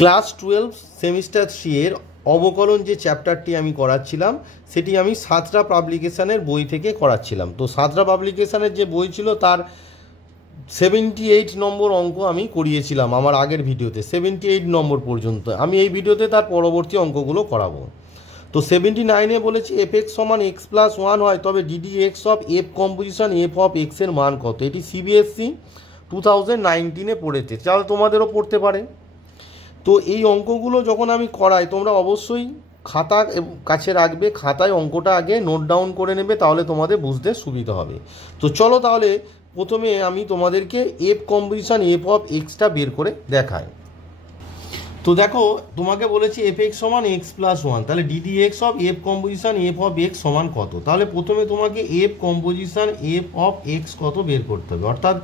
Class 12 semester 3 এর অবকলন যে চ্যাপ্টারটি আমি করাচ্ছিলাম সেটি আমি সাতরা পাবলিকেশনের বই থেকে করাচ্ছিলাম। তো সাতরা পাবলিকেশনের যে বই ছিল তার 78 নম্বর অঙ্ক আমি করিয়েছিলাম আমার আগের ভিডিওতে, 78 নম্বর পর্যন্ত। আমি এই ভিডিওতে তার পরবর্তী অঙ্কগুলো করাবো। তো 79-এ বলেছি এফ এক্স সমান এক্স প্লাস 1 হয়, তবে DD x of F composition F of এক্সের মান কত? এটি সিবিএসসি 2019-এ পড়েছে, তাহলে তোমাদেরও পড়তে পারে। তো এই অঙ্কগুলো যখন আমি করাই তোমরা অবশ্যই খাতা কাছে রাখবে, খাতায় অঙ্কটা আগে নোট ডাউন করে নেবে, তাহলে তোমাদের বুঝতে সুবিধা হবে। তো চলো তাহলে প্রথমে আমি তোমাদেরকে F composition F of extra বের করে দেখাই। তো দেখো তোমাকে বলেছি এফ এক্স সমান এক্স প্লাস 1, তাহলে DD x of F composition F of x সমান কত? তাহলে প্রথমে তোমাকে F composition F of x কত বের করতে হবে, অর্থাৎ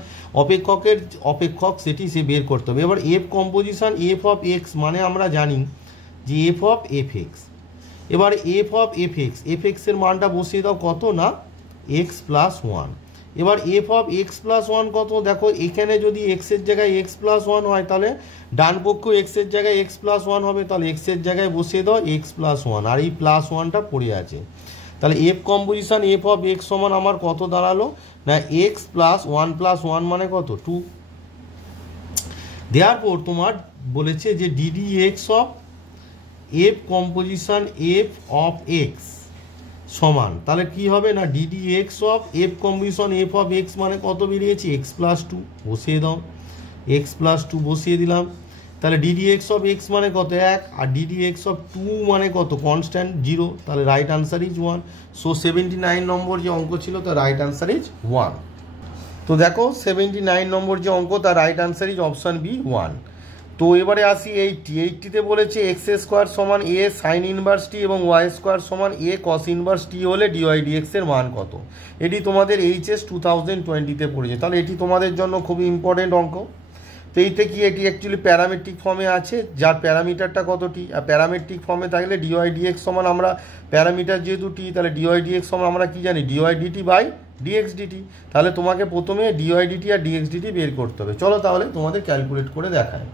অপেক্ষক সেটি সে বের করতে হবে। এবার F composition F of x মানে আমরা জানি যে এফ অফ এফ এক্স। এবার এফ অফ এফ এক্সের মানটা বসিয়ে দাও কত না এক্স প্লাস 1। এবার এফ অফ এক্স প্লাস 1 কত? দেখো এখানে যদি এক্সের জায়গায় এক্স প্লাস 1 হয় তাহলে ডান পক্ষ এক্সের জায়গায় এক্স প্লাস 1 হবে, তাহলে এক্সের জায়গায় বসিয়ে দাও এক্স প্লাস 1, আর এই প্লাস 1টা পড়ে আছে। তাহলে F composition F of x সমান আমার কত দাঁড়ালো না এক্স প্লাস 1 প্লাস 1 মানে কত 2। দেয়ারপর তোমার বলেছে যে DD x of F composition F of x সমান, তাহলে কি হবে না DD x of F composition F of x মানে কত বেরিয়েছে এক্স প্লাস 2, বসিয়ে দাও এক্স প্লাস 2 বসিয়ে দিলাম। তাহলে ডিডি এক্স অফ এক্স মানে কত 1, আর ডিডি এক্স অফ 2 মানে কত কনস্ট্যান্ট 0, তাহলে রাইট আনসার ইজ 1। সো 79 নম্বর যে অঙ্ক ছিল তার রাইট আনসার ইজ 1। তো দেখো 79 নম্বর যে অঙ্ক তার right answer is option B 1। তো এবারে আসি 80-তে বলেছে এক্স স্কোয়ার সমান এ সাইন ইনভার্স টি এবং ওয়াই স্কোয়ার সমান এ কস ইনভার্স টি হলে ডিওয়াই ডিএক্স এর মান কত? এটি তোমাদের এইচএস 2020-তে পড়েছে, তাহলে এটি তোমাদের জন্য খুবই ইম্পর্টেন্ট অঙ্ক। তো এইতে কি এটি অ্যাকচুয়ালি প্যারামেট্রিক ফর্মে আছে, যার প্যারামিটারটা কতটি, আর প্যারামেট্রিক ফর্মে থাকলে ডিওয়াই ডিএক্স সমান আমরা প্যারামিটার যেহেতু টি, তাহলে ডিওয়াই ডিএক্স সমান আমরা কি জানি d y d t by d x d t. তাহলে তোমাকে প্রথমে ডিওয়াই ডিটি আর ডিএক্স ডিটি বের করতে হবে। চলো তাহলে তোমাদের ক্যালকুলেট করে দেখায়।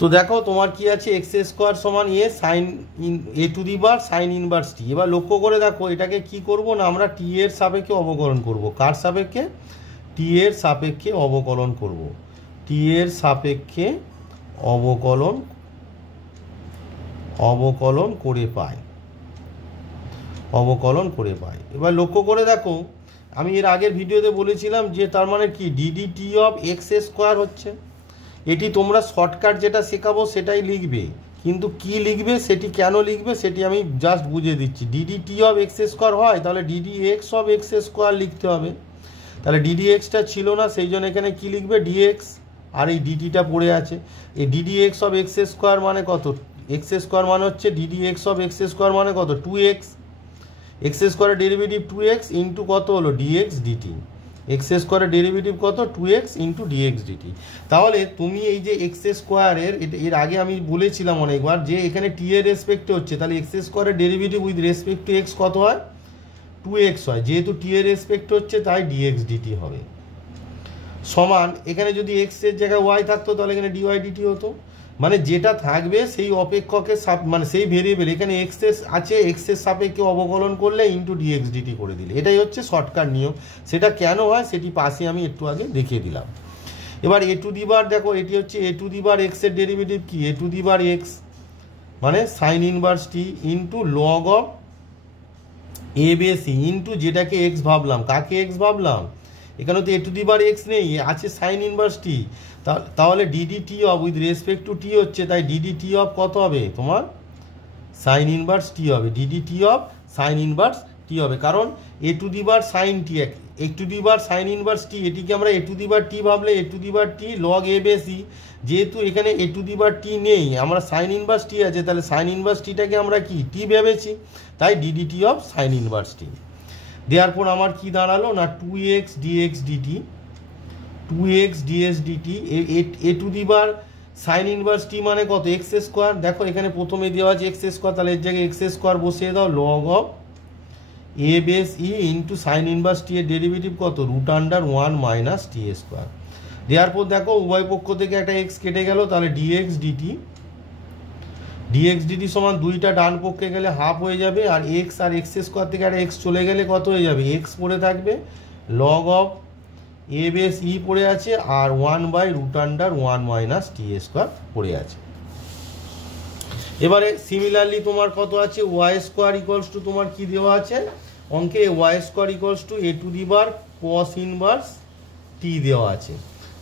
তো দেখো তোমার কি আছে এক্স স্কোয়ার সমান a sine a to the bar sine inverse t. এবার লক্ষ্য করে দেখো এটাকে কি করব না আমরা টি এর সাপেক্ষে অবকলন করব। কার সাপেক্ষে? টি এর সাপেক্ষে অবকলন করব। টি এর সাপেক্ষে অবকলন করে পাই। এবার লক্ষ্য করে দেখো আমি এর আগের ভিডিওতে বলেছিলাম যে তার মানে কি DD t of x square হচ্ছে। এটি তোমরা শর্টকাট যেটা শেখাবো সেটাই লিখবে, কিন্তু কি লিখবে সেটি কেন লিখবে সেটি আমি জাস্ট বুঝিয়ে দিচ্ছি। DD t of x square হয় তাহলে DD x of x square লিখতে হবে। তাহলে ডিডি এক্সটা ছিল না, সেই জন্য এখানে কি লিখবে ডিএক্স, আর এই ডিডিটা পড়ে আছে। এই d d x of x square মানে কত? এক্স স্কোয়ার মানে হচ্ছে DD x of x square মানে কত 2x, এক্স স্কোয়ারের ডেরিভেটিভ 2x ইন্টু কত হলো ডিএক্স ডিটি। এক্স স্কোয়ারের ডেরিভেটিভ কত 2x ইন্টু ডিএক্স ডিটি। তাহলে তুমি এই যে এক্স স্কোয়ারের এর আগে আমি বলেছিলাম অনেকবার যে এখানে টি এর রেসপেক্টে হচ্ছে, তাহলে এক্স স্কোয়ারের derivative with respect two x কত হয় 2x হয়, যেহেতু টি এর রেসপেক্টে হচ্ছে তাই ডিএক্স ডিটি হবে সমান। এখানে যদি এক্স এর জায়গায় ওয়াই থাকতো তাহলে এখানে ডিওয়াই ডিটি হতো, মানে যেটা থাকবে সেই অপেক্ষকের মানে সেই ভেরিয়েবল এখানে এক্স আছে এক্সের সাপেক্ষে অবকলন করলে ইন্টু ডিএক্স ডিটি করে দিলে, এটাই হচ্ছে শর্টকাট নিয়ম। সেটা কেন হয় সেটি পাশে আমি একটু আগে দেখিয়ে দিলাম। এবার এ টু দি বার দেখো এটি হচ্ছে এ টু দি বার এক্সের ডেরিভেটিভ কি a to the bar x মানে sine inverse t into log of a base e into যেটাকে এক্স ভাবলাম, কাকে এক্স ভাবলাম, এখানে তো এ টু দি বার এক্স নেই, আছে সাইন ইনভার্স টি। তাহলে d d t of with respect to t হচ্ছে, তাই ডিডি টি অফ কত হবে তোমার সাইন ইনভার্স টি হবে, d d t of sine inverse t হবে, কারণ a to the bar sine t a to the bar sine inverse t, এটিকে আমরা এ টু দি বার টি ভাবলে এ to the bar T log এ বেসি, যেহেতু এখানে এ টু দি বার টি নেই আমরা সাইন ইনভার্স টি আছে, তাহলে সাইন ইনভার্স টিটাকে আমরা কি টি ভেবেছি, তাই DD t of sine inverse টি। দেওয়ার পর আমার কি দাঁড়ালো না 2x dx dt, 2x ds dt A to the bar sine inverse t মানে কত এক্স স্কোয়ার। দেখো এখানে প্রথমে দেওয়া আছে এক্স স্কোয়ার, তাহলে এর জায়গায় এক্স স্কোয়ার বসিয়ে দাও log of a base e into sign inverse টি এর ডেরিভেটিভ কত √1 মাইনাস টি স্কোয়ার। দেওয়ার পর দেখো উভয় পক্ষ থেকে একটা এক্স কেটে গেল, তাহলে ডিএক্স ডিটি ডিএক্স ডিটি সমান দুইটা ডান পক্ষে গেলে হাফ হয়ে যাবে, আর এক্স আর এক্স স্কোয়ার থেকে একটা এক্স চলে গেলে কত হয়ে যাবে, এক্স পড়ে থাকবে, লগ অফ এ বেস ই পড়ে আছে, আর 1/√1 মাইনাস টি স্কোয়ার পড়ে আছে। এবারে সিমিলারলি তোমার কত আছে, ওয়াই স্কোয়ার ইকুয়ালস টু তোমার কি দেওয়া আছে অঙ্কে, y square equals to a to the bar cos inverse t দেওয়া আছে।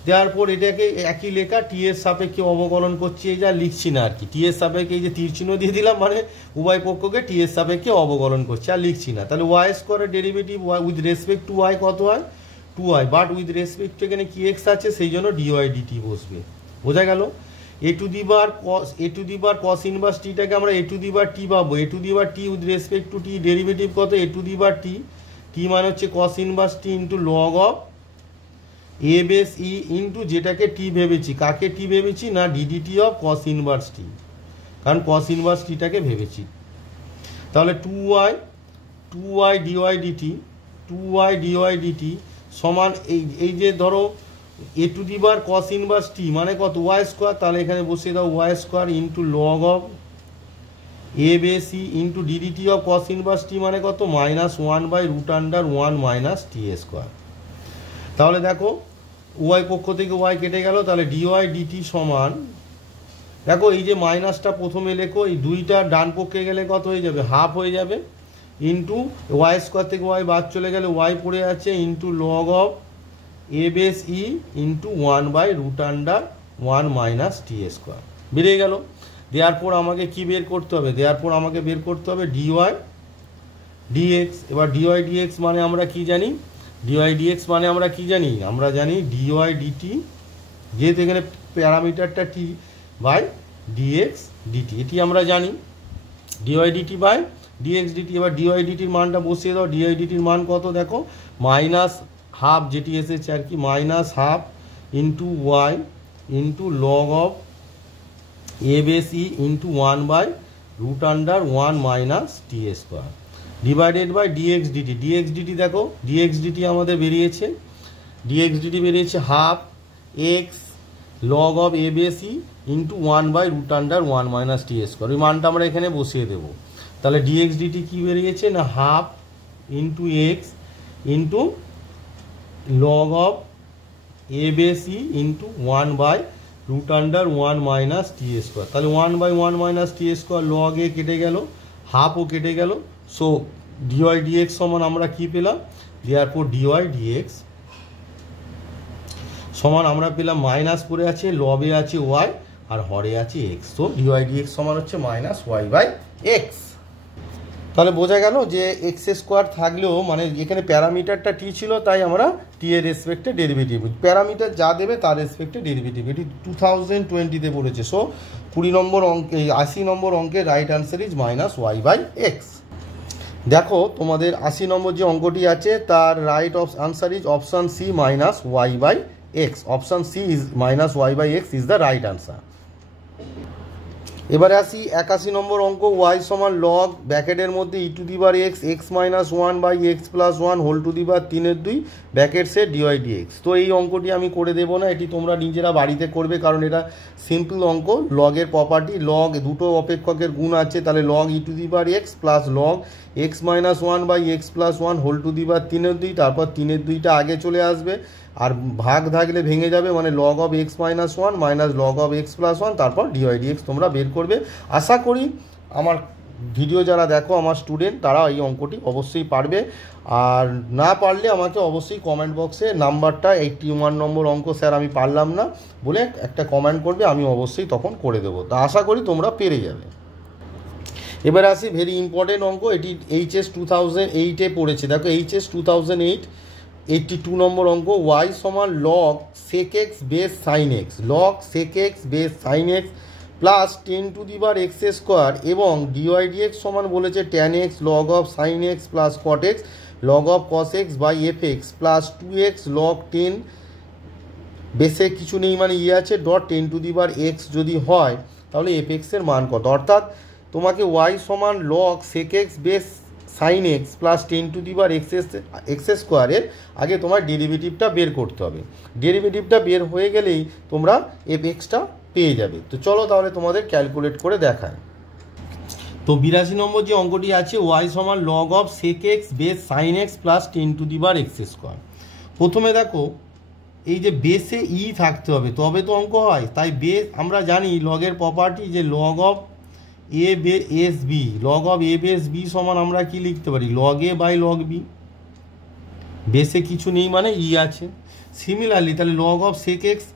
দেওয়ার পর এটাকে একই লেখা টি এর সাপেক্ষে অবকলন করছি, এই যা লিখছি না আর কি, টি এর সাপেক্ষে এই যে তীর চিহ্ন দিয়ে দিলাম, মানে উভয় পক্ষকে টি এর সাপেক্ষে অবকলন করছি, আর লিখছি না। তাহলে ওয়াই স্কোয়ারের derivative y with respect to y কত হয়, 2y, but with respect two এখানে কি এক্স আছে, সেই জন্য ডিওয়াই ডিটি বসবে। বোঝা গেল? এ to the bar cos inverse টিটাকে আমরা এ টু দি বার টি পাবো, a to the bar t with respect to t derivative কত, a to the bar t, t মানে হচ্ছে cos inverse t into log of a base e into যেটাকে t ভেবেছি, কাকে t ভেবেছি না d d t of cos inverse t, কারণ cos inverse টিটাকে ভেবেছি। তাহলে 2y ডিওয়াই ডিটি সমান এই যে ধরো এ to the bar cos inverse t মানে কত, ওয়াই স্কোয়ার, তাহলে এখানে বসিয়ে দাও y square into log of a base e into d d t of cos inverse t মানে কত, -1/√1 মাইনাস টি স্কোয়ার। তাহলে দেখো ওয়াই পক্ষ থেকে ওয়াই কেটে গেল, তাহলে ডিওয়াই ডিটি সমান, দেখো এই যে মাইনাসটা প্রথমে লেখো, এই দুইটা ডান পক্ষে গেলে কত হয়ে যাবে, হাফ হয়ে যাবে, ইন্টু ওয়াই স্কোয়ার থেকে ওয়াই বাদ চলে গেলে ওয়াই পড়ে আছে, into log of a base e into 1/√1 minus t square বেরিয়ে গেল। দেওয়ার পর আমাকে কি বের করতে হবে, বের করতে হবে ডিওয়াই ডিএক্স। এবার ডিওয়াই ডিএক্স মানে আমরা কি জানি, আমরা জানি ডিওয়াই ডিটি, যেহেতু এখানে প্যারামিটারটা টি বাই ডিএক্স ডিটি, এটি আমরা জানি d y d t by d x d t. এবার ডিওয়াই ডিটির মানটা বসিয়ে দাও, ডিওয়াই ডিটির মান কত দেখো, -1/2 যেটি এসেছে আর কি, -1/2 into y into log of a base e into 1/√1 minus t square divided by d x d t. দেখো ডিএক্স ডিটি আমাদের বেরিয়েছে, ½ x log of a base e into 1/√1 minus t square, ওই মানটা আমরা এখানে বসিয়ে দেবো। তাহলে ডিএক্স ডিটি কী বেরিয়েছে না, ½ into x into log of a base e into 1/√1 minus t square. তাহলে 1/1 মাইনাস টি স্কোয়ার, লগ এ কেটে গেল, হাফও কেটে গেল, সো ডিওয়াই ডিএক্স সমান আমরা কি পেলাম, দেওয়ার পর ডিওয়াই ডিএক্স সমান আমরা পেলাম মাইনাস করে আছে, লবে আছে ওয়াই আর হরে আছে এক্স, তো ডিওয়াই ডিএক্স সমান হচ্ছে -y/x। তাহলে বোঝা গেল যে এক্স স্কোয়ার থাকলেও মানে এখানে প্যারামিটারটা টি ছিল, তাই আমরা টি এর রেসপেক্টে ডেরিভেটিভ, প্যারামিটার যা দেবে তার রেসপেক্টে ডেরিভেটিভ। এটি 2020-তে পড়েছে, সো 20 নম্বর অঙ্কে 80 নম্বর অঙ্কের রাইট আনসার ইজ -y/x। দেখো তোমাদের 80 নম্বর যে অঙ্কটি আছে তার right answer is option C -y/x। Option C is -y/x is the right answer. এবারে আসি 81 নম্বর অঙ্ক, ওয়াই সমান লগ ব্যাকেটের মধ্যে e to the bar x (x-1/x+1 whole to the bar 3/2) bracket সে ডিওয়াই ডিএক্স। তো এই অঙ্কটি আমি করে দেবো না, এটি তোমরা নিজেরা বাড়িতে করবে, কারণ এটা সিম্পল অঙ্ক। লগের প্রপার্টি, লগ দুটো অপেক্ষকের গুণ আছে, তাহলে log e to the bar x plus log x-1/x+1 whole to the bar 3/2, তারপর 3/2টা আগে চলে আসবে, আর ভাগ থাকলে ভেঙে যাবে, মানে log of x-1 minus log of x+1, তারপর ডিওয়াই ডিএক্স তোমরা বের করবে। আশা করি আমার ভিডিও যারা দেখো আমার স্টুডেন্ট, তারা এই অঙ্কটি অবশ্যই পারবে, আর না পারলে আমাকে অবশ্যই কমেন্ট বক্সে নাম্বারটা 81 নম্বর অঙ্ক স্যার আমি পারলাম না বলে একটা কমেন্ট করবে, আমি অবশ্যই তখন করে দেবো। তা আশা করি তোমরা পেরে যাবে। এবার আসি ভেরি ইম্পর্টেন্ট অঙ্ক, এটি HS 2008-এ পড়েছে। দেখো HS 2008 82 নম্বর অঙ্ক, ওয়াই সমান log sec x base sine x, log sec x base sine x plus 10 to the bar x square, এবং ডিওয়াই ডিএক্স সমান বলেছে tan x log of sign x plus cot x log of cos x by f x plus 2x log 10 বেসে কিছু নেই, মানে আছে dot 10 to the bar x যদি হয় তাহলে এফ এক্সের মান কত। অর্থাৎ তোমাকে ওয়াই সমান log sec x base sine x plus 10 to the bar x স্কোয়ারের আগে তোমার ডেরিভেটিভটা বের করতে হবে। ডেরিভেটিভটা বের হয়ে গেলেই তোমরা এফ এক্সটা পেয়ে যাবে। তো চলো তাহলে তোমাদের ক্যালকুলেট করে দেখায়। তো 82 নম্বর যে অঙ্কটি আছে ওয়াই সমান log of sec x base sine x plus 10⁻x²। প্রথমে দেখো এই যে বেসে ই থাকতে হবে তবে তো অঙ্ক হয়, তাই বেস আমরা জানি লগের প্রপার্টি যে log of a base b, log of a base b সমান আমরা কি লিখতে পারি log a by log b, বেসে কিছু নেই মানে ই আছে। সিমিলারলি তাহলে log of sec x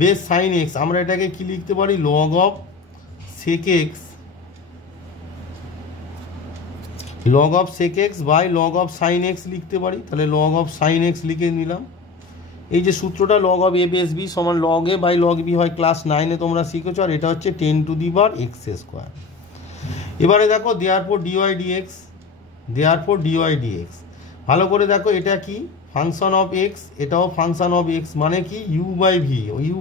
base sine x আমরা এটাকে কি লিখতে পারি log of sec x by log of sign x লিখতে পারি। তাহলে লগ অফ সাইন এক্স লিখে নিলাম। এই যে সূত্রটা log of a base b সমান log a by log b হয় ক্লাস 9-এ তোমরা শিখেছো, আর এটা হচ্ছে 10⁻x²। এবারে দেখো দেয়ারফর ডিওয়াই ডিএক্স ভালো করে দেখো এটা কি ফাংশন অফ এক্স, এটাও ফাংশন অফ এক্স মানে কি ইউ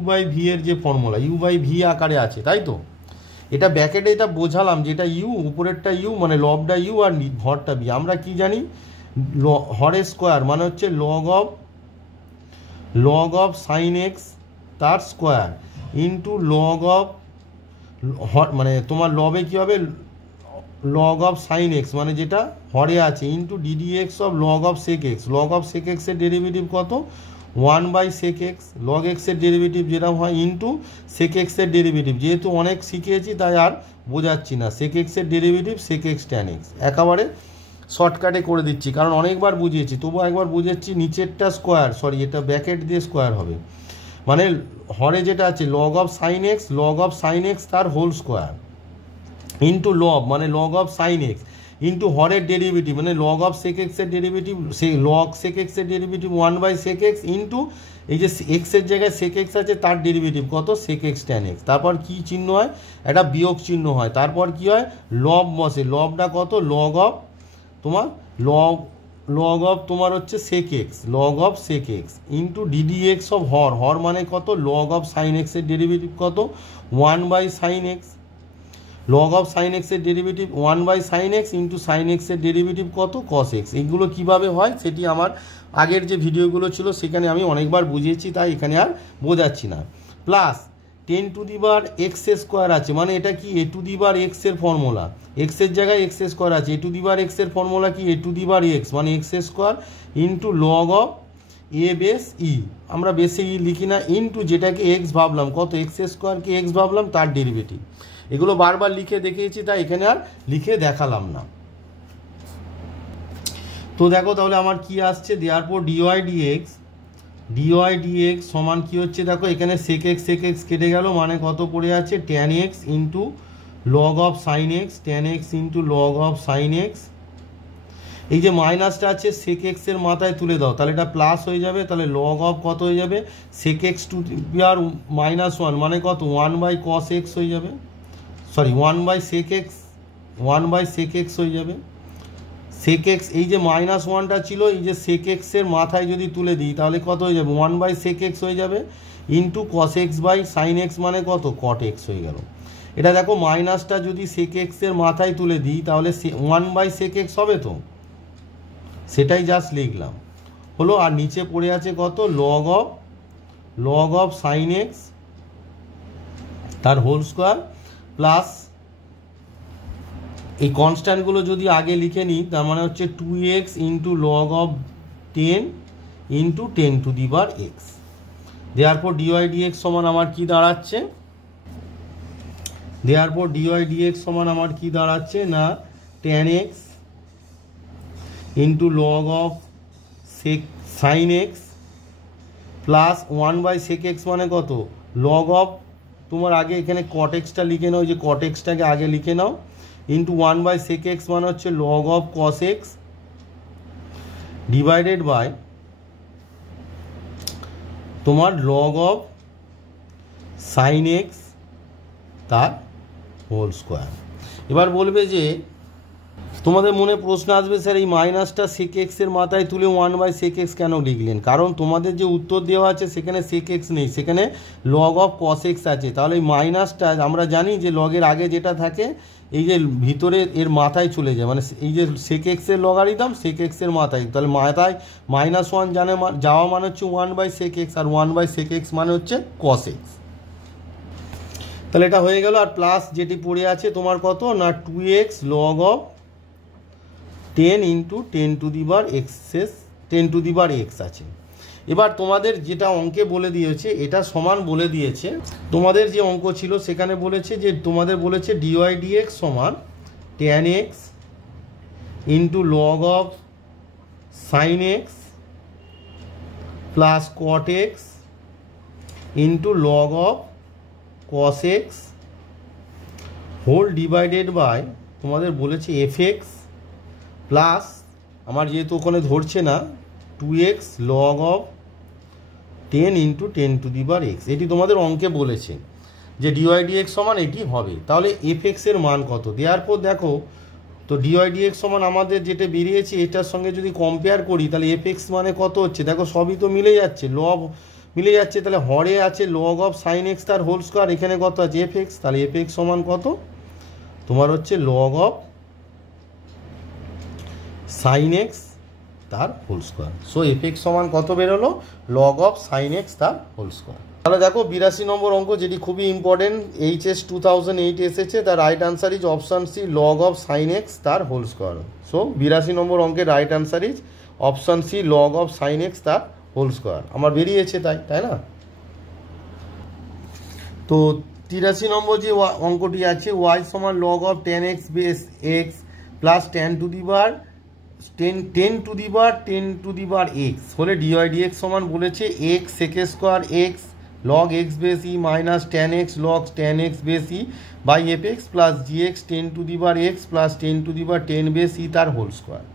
বাই ভি এর যে ফর্মুলা ইউ বাই ভি আকারে আছে, তাই তো। এটা ব্যাকেটে এটা বোঝালাম যেটা ইউ উপরেরটা ইউ মানে লবটা ইউ আর হরটা বি। আমরা কি জানি হরের স্কোয়ার মানে হচ্ছে লগ অফ সাইন এক্স তার স্কোয়ার ইন্টু লগ অফ মানে তোমার লবে কী হবে লগ অফ সাইন এক্স মানে যেটা হরে আছে into d d x of log of sec x. Log of sec এক্সের ডেরিভেটিভ কত 1/sec x, লগ এক্সের ডেরিভেটিভ যেরকম হয় ইন্টু সেক এক্সের ডেরিভেটিভ, যেহেতু অনেক শিখেছি তাই আর বোঝাচ্ছি না, সেক এক্সের derivative sec x tan x একেবারে শর্টকাটে করে দিচ্ছি কারণ অনেকবার বুঝিয়েছি, তবু একবার বুঝেছি নিচেরটা স্কোয়ার এটা ব্র্যাকেট দিয়ে স্কোয়ার হবে মানে হরে যেটা আছে লগ অফ সাইন এক্স তার হোল স্কোয়ার ইন্টু লব মানে log of sign x into হরের ডেরিভেটিভ মানে লগ অফ সেক এক্সের ডেরিভেটিভ লগ সেক এক্সের ডেরিভেটিভ 1/sec x ইন্টু এই যে এক্সের জায়গায় সেক এক্স আছে তার ডেরিভেটিভ কত সেক এক্স ট্যান এক্স। তারপর কি চিহ্ন হয় একটা বিয়োগ চিহ্ন হয়, তারপর কি হয় লব বসে, লবটা কত লগ অফ তোমার হচ্ছে sec x log of sec x into d d x of হর মানে কত লগ অফ সাইন এক্সের ডেরিভেটিভ কত 1/sin x, log of sine এক্সের derivative 1/sin x into sine এক্সের ডেরিভেটিভ কত cos x। এইগুলো কিভাবে হয় সেটি আমার আগের যে ভিডিওগুলো ছিল সেখানে আমি অনেকবার বুঝিয়েছি, তাই এখানে আর বোঝাচ্ছি না। প্লাস 10⁻x² আছে মানে এটা কি a⁻x এর ফর্মুলা, এক্সের জায়গায় x² আছে, a⁻x এর ফর্মুলা কি a⁻x মানে x² into log of a base e, আমরা বেসে ই লিখি না ইন্টু যেটাকে এক্স ভাবলাম কত x²কে এক্স ভাবলাম তার ডেরিভেটিভ। এগুলো বারবার লিখে দেখিয়েছি তাই এখানে আর লিখে দেখালাম না। তো দেখো তাহলে আমার কি আসছে দেয়ারফর ডিওয়াই ডিএক্স সমান কি হচ্ছে দেখো এখানে সেক এক্স কেটে গেল মানে কত পড়ে আছে tan x into log of sign x, tan x into log of sign x. এই যে মাইনাসটা আছে সেক এক্সের মাথায় তুলে দাও তাহলে এটা প্লাস হয়ে যাবে, তাহলে লগ অফ কত হয়ে যাবে সেক এক্স টু আর -1 মানে কত 1/cos x হয়ে যাবে, সরি 1/sec x হয়ে যাবে। সেক এক্স এই যে -1টা ছিল এই যে সেক এক্সের মাথায় যদি তুলে দিই তাহলে কত হয়ে যাবে 1/sec x হয়ে যাবে ইন্টু cos x/sin x মানে কত cot x হয়ে গেল। এটা দেখো মাইনাসটা যদি সেক এক্সের মাথায় তুলে দিই তাহলে 1/sec x হবে, তো সেটাই জাস্ট লিখলাম হলো। আর নিচে পড়ে আছে কত লগ অফ সাইন এক্স তার হোল স্কোয়ার প্লাস এই কনস্ট্যান্টগুলো যদি আগে লিখে নিই তার মানে হচ্ছে 2x into log of 10 into 10⁻x। Therefore d y dx সমান আমার কি দাঁড়াচ্ছে না tan x into log of sign x plus 1/sec x মানে কত লগ অফ তোমার আগে এখানে cot x-টা লিখে নাও, যে cot x-টাকে আগে লিখে নাও ইন্টু 1/sec x মানে হচ্ছে log of cos x divided by তোমার লগ অফ সাইন এক্স তার হোল স্কোয়ার। এবার বলবে যে তোমাদের মনে প্রশ্ন আসবে স্যার এই মাইনাসটা সেক এক্সের মাথায় তুলে 1/sec x কেন লিখলেন, কারণ তোমাদের যে উত্তর দেওয়া আছে সেখানে সেক এক্স নেই, সেখানে লগ অফ cos x আছে। তাহলে এই মাইনাসটা আমরা জানি যে লগের আগে যেটা থাকে এই যে ভিতরে এর মাথায় চলে যায়, মানে এই যে সেক এক্সের লগারিদম সেক এক্সের মাথায়, তাহলে মাথায় -1 যাওয়া মানে হচ্ছে 1/sec x আর 1/sec x মানে হচ্ছে cos x। তাহলে এটা হয়ে গেল। আর প্লাস যেটি পড়ে আছে তোমার কত না 2x log of 10 into 10 to the power excess 10 to the bar x আছে। এবার তোমাদের যেটা অঙ্কে বলে দিয়েছে এটা সমান বলে দিয়েছে, তোমাদের যে অঙ্ক ছিল সেখানে বলেছে যে তোমাদের বলেছে dy dx সমান tan x into log of sin x plus cot x into log of cos x whole divided by তোমাদের বলেছে fx প্লাস আমার যেহেতু ওখানে ধরছে না 2x log of 10 into 10 to the bar x. এটি তোমাদের অঙ্কে বলেছে যে dy dx সমান এটি হবে। তাহলে fx এর মান কত দেওয়ার পর দেখো তো dy dx সমান আমাদের যেটা বেরিয়েছে এটার সঙ্গে যদি কম্পেয়ার করি তাহলে fx মানে কত হচ্ছে, দেখো সবই তো মিলে যাচ্ছে, লব মিলে যাচ্ছে। তাহলে হরে আছে log of sin x তার হোল স্কোয়ার, এখানে কত আছে fx, তাহলে fx সমান কত তোমার হচ্ছে log of sin x তার হোল স্কোয়ার। সো fx সমান কত বেরোলো log of sin x তার হোল স্কোয়ার। তাহলে দেখো 82 নম্বর অঙ্ক যেটি খুবই ইম্পর্টেন্ট, HS 2008 এসেছে, তার right answer is option c log of sin x তার হোল স্কোয়ার। সো 82 নম্বর অঙ্কের right answer is option c log of sin x তার হোল স্কোয়ার আমার বেরিয়েছে, তাই না। তো 83 নম্বর যে অঙ্কটি আছে y সমান log of tan x base x plus tan to the power 10 to the power 10 to the power x হলে dy dx সমান বলেছে x sec square x log x base e minus tan x log tan x base e by fx plus gx 10 to the power x plus 10 to the power 10 base e তার whole square.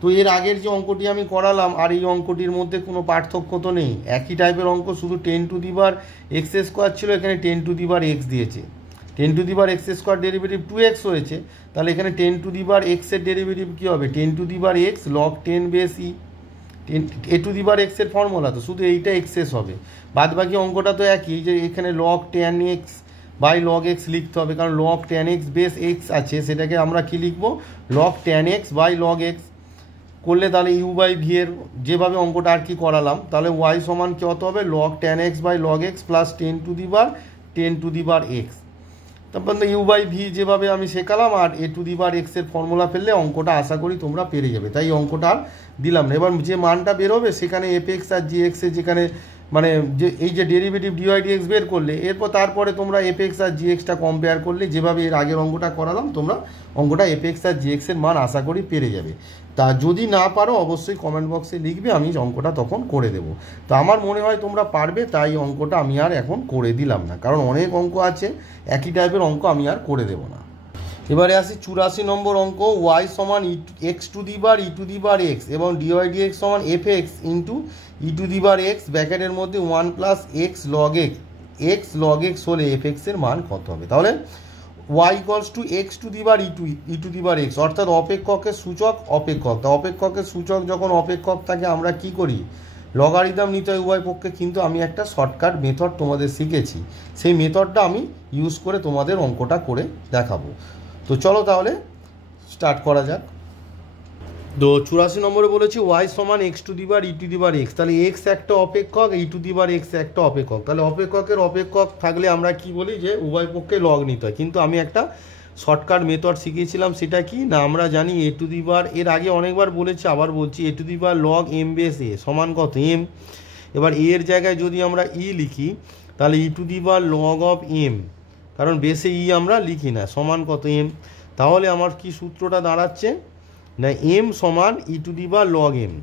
তো এর আগের যে অঙ্কটি আমি করালাম আর এই অঙ্কটির মধ্যে কোনো পার্থক্য তো নেই, একই টাইপের অঙ্ক, শুধু 10 to the bar x square ছিল, এখানে 10 টু দি বার এক্স দিয়েছে, 10 to the bar x square derivative 2x হয়েছে, তাহলে এখানে 10 টু দি বার এক্সের ডেরিভেটিভ কী হবে 10 to the bar x log 10 base e, a to the বার এক্সের ফর্মুলা তো শুধু এইটা এক্সেস হবে, বাদ বাকি অঙ্কটা তো একই, যে এখানে log 10 x by log x লিখতে হবে, কারণ লগ 10 এক্স বেস এক্স আছে, সেটাকে আমরা কি লিখবো log 10 x by log x করলে তাহলে ইউ বাই ভি এর যেভাবে অঙ্কটা আর কি করালাম, তাহলে ওয়াই সমান কত হবে log 10 x by log x plus 10 to the power 10 to the bar x, তারপর ইউ বাই ভি যেভাবে আমি শেখালাম, আর এ টু দি বার এক্সের ফর্মুলা ফেললে অঙ্কটা আশা করি তোমরা পেরে যাবে, তাই অঙ্কটা আর দিলাম না। এবার যে মানটা বেরোবে সেখানে এফ এক্স আর জি এক্সের যেখানে মানে যে এই যে ডেরিভেটিভ ডিওয়াই ডিএক্স বের করলে এরপর তারপরে তোমরা এফ এক্স আর জি এক্সটা কম্পেয়ার করলে যেভাবে এর আগের অঙ্কটা করালাম তোমরা অঙ্কটা এফ এক্স আর জি এক্সের মান আশা করি পেরে যাবে। তা যদি না পারো অবশ্যই কমেন্ট বক্সে লিখবে, আমি অঙ্কটা তখন করে দেবো। তো আমার মনে হয় তোমরা পারবে, তাই অঙ্কটা আমি আর এখন করে দিলাম না, কারণ অনেক অঙ্ক আছে একই টাইপের অঙ্ক আমি আর করে দেবো না। এবারে আসি 84 নম্বর অঙ্ক, ওয়াই সমান x to the bar e to the bar x এবং ডিওয়াই ডিএক্স সমান f x into e to the bar x ব্র্যাকেটের মধ্যে 1 প্লাস এক্স লগ এক্স হলে এফ এক্সের মান কত হবে। তাহলে y equals to x to the bar e to the bar x, অর্থাৎ অপেক্ষকের সূচক অপেক্ষক। তা অপেক্ষকের সূচক যখন অপেক্ষক থাকে আমরা কি করি লগারিদম নিতে হয় উভয় পক্ষে, কিন্তু আমি একটা শর্টকাট মেথড তোমাদের শিখেছি, সেই মেথডটা আমি ইউজ করে তোমাদের অঙ্কটা করে দেখাবো। তো চলো তাহলে স্টার্ট করা যাক। তো 84 নম্বরে বলেছি ওয়াই সমান x to the bar e to the bar x, তাহলে এক্স একটা অপেক্ষক ই টু দি বার এক্স একটা অপেক্ষক, তাহলে অপেক্ষকের অপেক্ষক থাকলে আমরা কি বলি যে উভয় পক্ষে লগ নিতে হয়, কিন্তু আমি একটা শর্টকাট মেথড শিখিয়েছিলাম, সেটা কি না আমরা জানি এ টু দি বার, এর আগে অনেকবার বলেছি আবার বলছি, a to the bar log m base a সমান কত এম। এবার এর জায়গায় যদি আমরা ই লিখি তাহলে e to the bar log of m, কারণ বেসে ই আমরা লিখি না, সমান কত এম। তাহলে আমার কি সূত্রটা দাঁড়াচ্ছে না এম সমান e to the bar log m.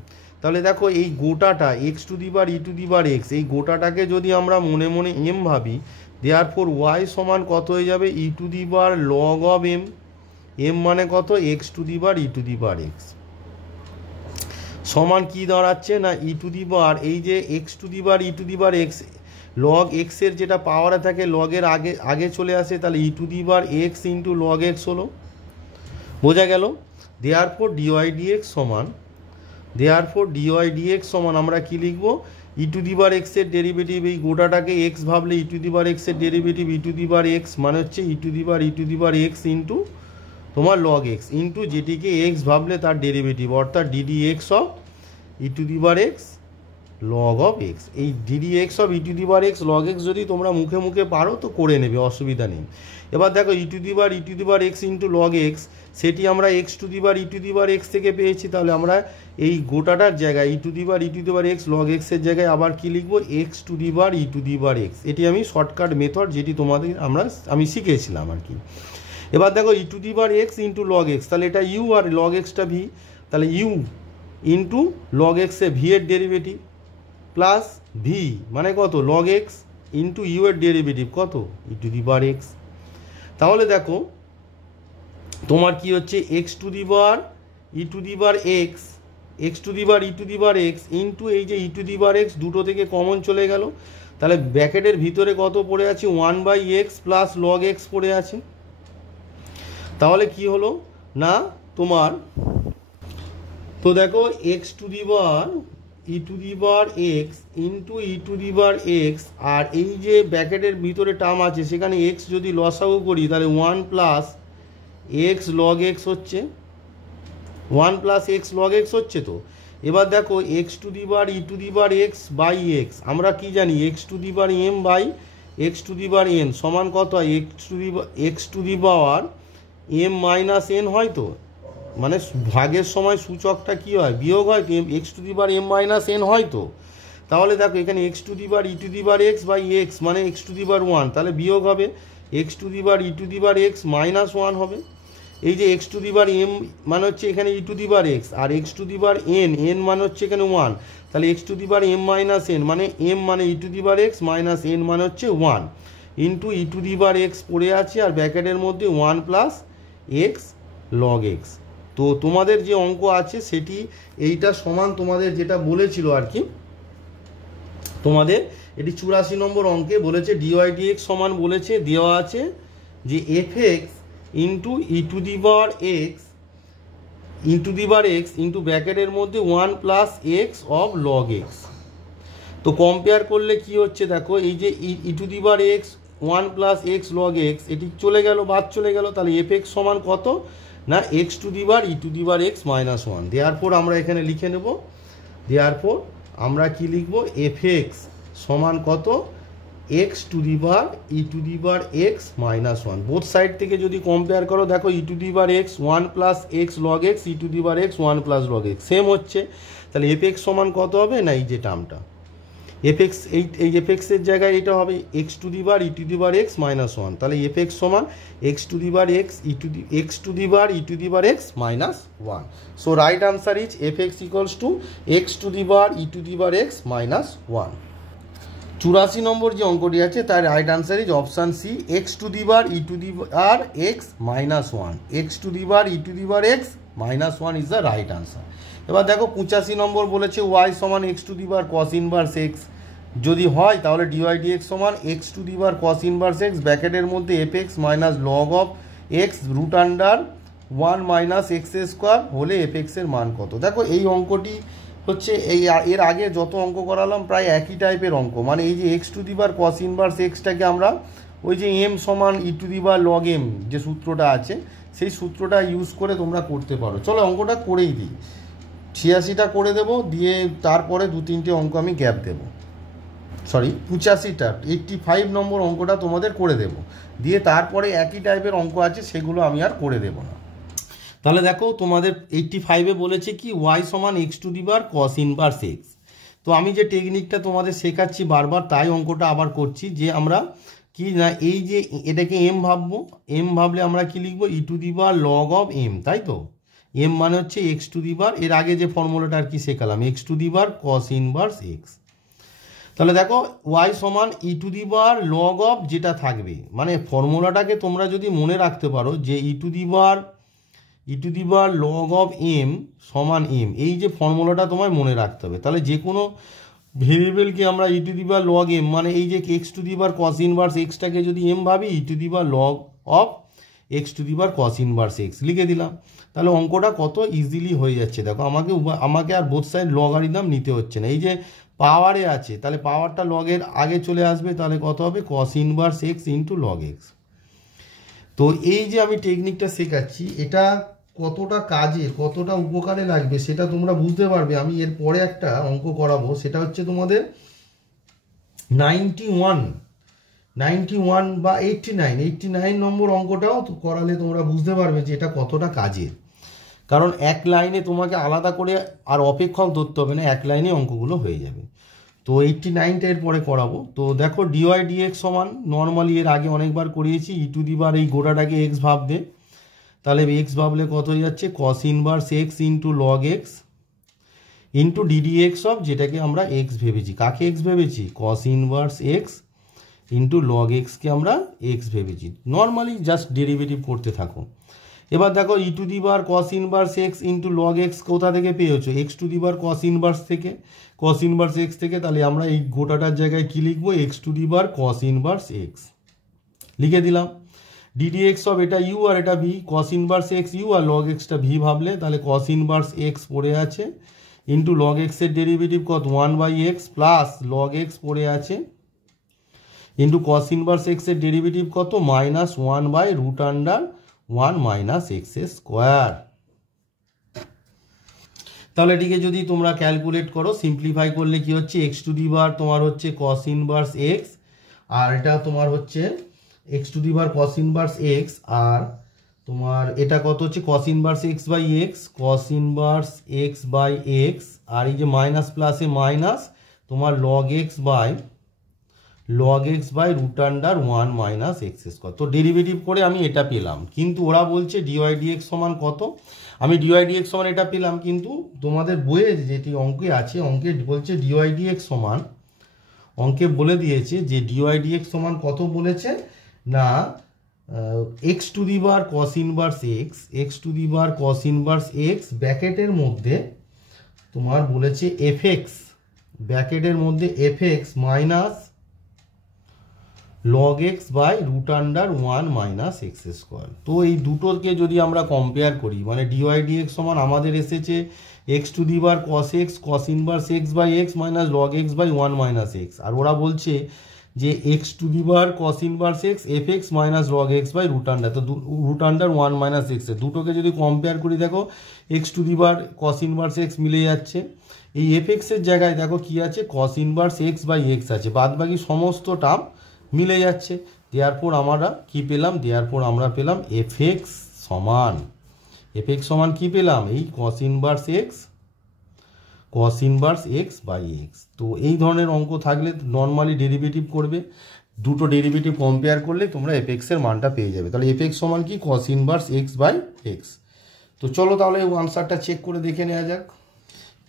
তাহলে দেখো এই গোটাটা x to the bar e to the bar x, এই গোটাটাকে যদি আমরা মনে মনে এম ভাবি, দেয়ারফর ওয়াই সমান কত হয়ে যাবে e to the bar log of m, m মানে কত x to the bar e to the bar x সমান কি দাঁড়াচ্ছে না ই টু দি বার এই যে x to the bar e to the bar x log এক্সের যেটা পাওয়ারে থাকে লগের আগে চলে আসে, তাহলে e to the bar x into log x হলো, বোঝা গেল। দেয়ারফর ডিওয়াই ডিএক্স সমান আমরা কি লিখবো ই টু দি বার এক্সের ডেরিভেটিভ, এই গোটাটাকে এক্স ভাবলে ই টু দি বার এক্সের derivative e to the bar x মানে হচ্ছে e to the bar x into তোমার লগ এক্স ইন্টু যেটিকে এক্স ভাবলে তার ডেরিভেটিভ, অর্থাৎ d d x of e to the bar x log of x. এই d d x of e to the power x log x যদি তোমরা মুখে মুখে পারো তো করে নেবে, অসুবিধা নেই। এবার দেখো e to the power x into log x, সেটি আমরা x to the power x থেকে পেয়েছি। তাহলে আমরা এই গোটাটার জায়গায় e to the power x log এক্সের জায়গায় আবার কি লিখবো, x to the power x. এটি আমি শর্টকাট মেথড যেটি তোমাদের আমি শিখেছিলাম আর কি। এবার দেখো e to the power x into log x, তাহলে এটা ইউ আর লগ এক্সটা ভি, তাহলে ইউ ইন্টু লগ এক্সে ভি এর ডেরিভেটিভ প্লাস ভি মানে কত লগ এক্স ইন্টু ইউ এর ডেরিভেটিভ কত e to the power x. তাহলে দেখো তোমার কি হচ্ছে x to the power e to the power x, x to the power e to the power x into এই যে e to the power x দুটো থেকে কমন চলে গেল, তাহলে ব্র্যাকেটের ভিতরে কত পড়ে আছে 1/x প্লাস লগ এক্স পড়ে আছে। তাহলে কি হলো না তোমার, তো দেখো x to the power e to the power x into e to the power x, আর এই যে ব্র্যাকেটের ভিতরে টার্ম আছে সেখানে এক্স যদি লসাগু করি তাহলে 1 প্লাস এক্স লগ এক্স হচ্ছে, 1 প্লাস এক্স লগ এক্স হচ্ছে। তো এবার দেখো x to the power e to the power x by x, আমরা কি জানি x to the power m by x to the power n সমান কত হয়, x to the power m minus n হয়। তো মানে ভাগের সময় সূচকটা কি হয়, বিয়োগ হয়, তো x to the power m minus n হয়। তো তাহলে দেখো এখানে x to the power e to the power x by x মানে এক্স টু দি পাওয়ার 1, তাহলে বিয়োগ হবে x to the power e to the power x minus 1 হবে। এই যে x to the power m মানে হচ্ছে এখানে e to the power x, আর x to the power n N মানে হচ্ছে এখানে 1, তাহলে x to the power m minus n মানে এম মানে e to the power x minus n মানে হচ্ছে 1 into e to the power x পড়ে আছে, আর ব্র্যাকেটের মধ্যে 1 প্লাস এক্স লগ এক্স। তো তোমাদের যে অঙ্ক আছে সেটি এইটা সমান তোমাদের যেটা বলেছিল আর কি, তোমাদের এটি 84 নম্বর অঙ্কে বলেছে ডিওয়াই ডিএক্স সমান বলেছে দেওয়া আছে যে f x into e to the power x into ব্র্যাকেটের মধ্যে 1 plus x of log x. তো কম্পেয়ার করলে কি হচ্ছে দেখো এই যে e to the power x 1 plus x log x এটি চলে গেল, বাদ চলে গেল, তাহলে এফ এক্স সমান কত না x to the power e to the power x minus 1। দেয়ারপর আমরা এখানে লিখে নেব, দেয়ারপর আমরা কি লিখব এফ এক্স সমান কত x to the power e to the power x minus 1। Both side থেকে যদি কম্পেয়ার করো দেখো e to the power x 1 plus x log x e to the power x 1 plus log x same হচ্ছে, তাহলে F x সমান কত হবে না এই যে টার্মটা এফ এক্স, এই এফ এক্সের জায়গায় এটা হবে x to the power e to the power x minus 1, তাহলে এফ এক্স সমান x to the power x x to the power e to the power x minus 1। So right answer is F x equals to x to the power e to the power x minus 1। 84 নম্বর যে অঙ্কটি আছে তার right answer is option c x to the power e to the power x minus 1, x to the power e to the power x minus 1 is the right answer. এবার দেখো 85 number বলেছে y সমান x to the power cos inverse x, যদি হয় তাহলে d y dx সমান x to the power cos inverse x ব্র্যাকেটের মধ্যে f x minus log of x root under 1 minus x square হলে এফ এক্সের মান কত। দেখো এই অঙ্কটি হচ্ছে এর আগে যত অঙ্ক করালাম প্রায় একই টাইপের অঙ্ক, মানে এই যে x to the power cos inverse এক্সটাকে আমরা ওই যে এম সমান e to the power log m যে সূত্রটা আছে সেই সূত্রটা ইউজ করে তোমরা করতে পারো। চলো অঙ্কটা করেই দিই, 86টা করে দেবো, দিয়ে তারপরে 2-3টে অঙ্ক আমি গ্যাপ দেবো, সরি 85টা 85 নম্বর অঙ্কটা তোমাদের করে দেব, দিয়ে তারপরে একই টাইপের অঙ্ক আছে সেগুলো আমি আর করে দেব না। তাহলে দেখো তোমাদের 85-এ বলেছে কি ওয়াই সমান x to the power cos inverse x. তো আমি যে টেকনিকটা তোমাদের শেখাচ্ছি বারবার তাই অঙ্কটা আবার করছি, যে আমরা কি না এই যে এটাকে এম ভাববো, এম ভাবলে আমরা কি লিখবো e to the power log of m, তাই তো এম মানে হচ্ছে এক্স টু দি পাওয়ার, এর আগে যে ফর্মুলাটা আর কি শেখালাম x to the power cos inverse x. তাহলে দেখো ওয়াই সমান e to the power log of যেটা থাকবে, মানে ফর্মুলাটাকে তোমরা যদি মনে রাখতে পারো যে e to the power log of m সমান এম, এই যে ফর্মুলাটা তোমায় মনে রাখতে হবে। তাহলে যে কোনো ভেরিয়েবলকে আমরা e to the power log m মানে এই যে x to the power cos inverse এক্সটাকে যদি এম ভাবি e to the power log of x to the power cos inverse x লিখে দিলাম, তাহলে অঙ্কটা কত ইজিলি হয়ে যাচ্ছে। দেখো আমাকে আর বোথ সাইড লগারিদম নিতে হচ্ছে না, এই যে পাওয়ারে আছে তাহলে পাওয়ারটা লগের আগে চলে আসবে, তাহলে কত হবে কস inverse x into log x. তো এই যে আমি টেকনিকটা শেখাচ্ছি এটা কতটা কাজে কতটা উপকারে লাগবে সেটা তোমরা বুঝতে পারবে। আমি এর পরে একটা অঙ্ক করাবো, সেটা হচ্ছে তোমাদের 91 বা 89 নম্বর অঙ্কটাও করালে তোমরা বুঝতে পারবে যে এটা কতটা কাজের। কারণ এক লাইনে তোমাকে আলাদা করে আর অপেক্ষক ধরতে হবে না, এক লাইনে অঙ্কগুলো হয়ে যাবে। তো 89টা এর পরে করাবো। তো দেখো ডিওয়াই ডিএক্স সমান, নর্মালি এর আগে অনেকবার করিয়েছি, ই টু দি বার এই গোটাটাকে এক্স ভাববে, তাহলে এক্স ভাবলে কত হয়ে যাচ্ছে cos inverse x into log x into dd x of, যেটাকে আমরা এক্স ভেবেছি। কাকে এক্স ভেবেছি? Cos inverse x into log এক্সকে আমরা এক্স ভেবেছি। নর্মালি জাস্ট ডেরিভেটিভ করতে থাকো। এবার দেখো e to the bar cos inverse x into log x কোথা থেকে পেয়েছো? X to the bar cos inverse থেকে, কস ইনভার্স এক্স থেকে। তাহলে আমরা এই গোটাটার জায়গায় কী লিখবো? X to the bar cos inverse x লিখে দিলাম। ডিডি এক্স অফ, এটা ইউ আর এটা v, cos inverse x u আর লগ এক্সটা ভি ভাবলে, তাহলে কস ইনভার্স এক্স পড়ে আছে ইন্টু লগ এক্সের ডেরিভেটিভ কত? 1/x প্লাস লগ এক্স পড়ে আছে ইন্টু কস ইনভার্স এক্সের ডেরিভেটিভ কত? -1/√1 মাইনাস এক্স স্কোয়ার। তাহলে এটিকে যদি তোমরা ক্যালকুলেট করো, সিম্পলিফাই করলে কি হচ্ছে? এক্স টু দি বার তোমার হচ্ছে কস ইনভার্স এক্স, আর এটা তোমার হচ্ছে x to the bar cos inverse x, আর তোমার এটা কত হচ্ছে? Cos inverse x by x, cos inverse x by x, আর এই যে মাইনাস প্লাসে মাইনাস তোমার log x by √1 minus x square. তো ডেরিভেটিভ করে আমি এটা পেলাম, কিন্তু ওরা বলছে ডিওয়াই ডিএক্স সমান কত? আমি ডিওয়াই ডিএক্স সমান এটা পেলাম, কিন্তু তোমাদের বইয়ে যেটি অঙ্কে আছে, অঙ্কে বলছে ডিওয়াই ডিএক্স সমান, অঙ্কে বলে দিয়েছে যে ডিওয়াই ডিএক্স সমান কত বলেছে না, x to the bar cos inverse x, x to the bar cos inverse x ব্র্যাকেটের মধ্যে তোমার বলেছে এফ এক্স, ব্র্যাকেটের মধ্যে f x minus log x by √1 minus x square. তো এই দুটোকে যদি আমরা কম্পেয়ার করি, মানে ডিওয়াই ডিএক্স সমান আমাদের এসেছে x to the bar cos x, cos inverse x by x minus log x by 1 minus x, আর ওরা বলছে যে x to the bar cos inverse x f x minus log x by √1, তো √1 minus x, দুটোকে যদি compare করি দেখো x to the bar cos inverse x মিলে যাচ্ছে, এই এফ এক্সের জায়গায় দেখো কি আছে? Cos inverse x by x আছে, বাদ বাকি সমস্ত টার্ম মিলে যাচ্ছে। দেয়ারপর আমরা কি পেলাম? দেয়ারপর আমরা পেলাম এফ এক্স সমান, এফ এক্স সমান কি পেলাম? এই cos inverse x by x. তো এই ধরনের অঙ্ক থাকলে নর্মালি ডেরিভেটিভ করবে, দুটো ডেরিভেটিভ কম্পেয়ার করলে তোমরা এফ এক্সের মানটা পেয়ে যাবে। তাহলে এফ এক্স সমান কি? Cos inverse x by x. তো চলো তাহলে আনসারটা চেক করে দেখে নেওয়া যাক।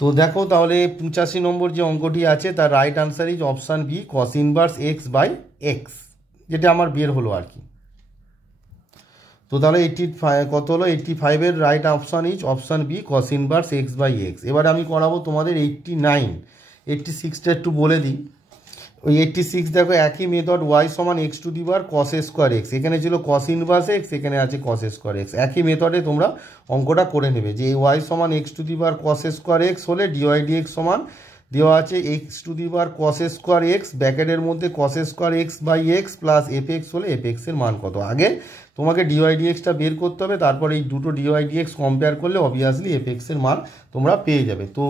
তো দেখো তাহলে 85 নম্বর যে অঙ্কটি আছে তার right answer is option b, cos inverse x by x, যেটা আমার বের হলো আর কি। তো তাহলে 85 কত হলো? 85 এর right option is option b, cos inverse x by x. এবারে আমি করাবো তোমাদের 89, 86টা একটু বলে দিই। ওই 86 দেখো একই মেথড, ওয়াই সমান x to the bar cos square x, এখানে ছিল কস ইনভার্স এক্স, এখানে আছে কস স্কোয়ার এক্স। একই মেথডে তোমরা অঙ্কটা করে নেবে যে ওয়াই সমান x to the bar cos square x হলে ডিওয়াই ডিএক্স সমান দেওয়া আছে x to the bar cos square x, ব্র্যাকেটের মধ্যে cos square x by x plus f x হলে এফ এক্সের মান কত? আগে তোমাকে ডিওয়াই ডিএক্সটা বের করতে হবে, তারপর এই দুটো ডিওয়াই ডিএক্স কম্পেয়ার করলে অবভিয়াসলি এফ এক্সের মান তোমরা পেয়ে যাবে। তো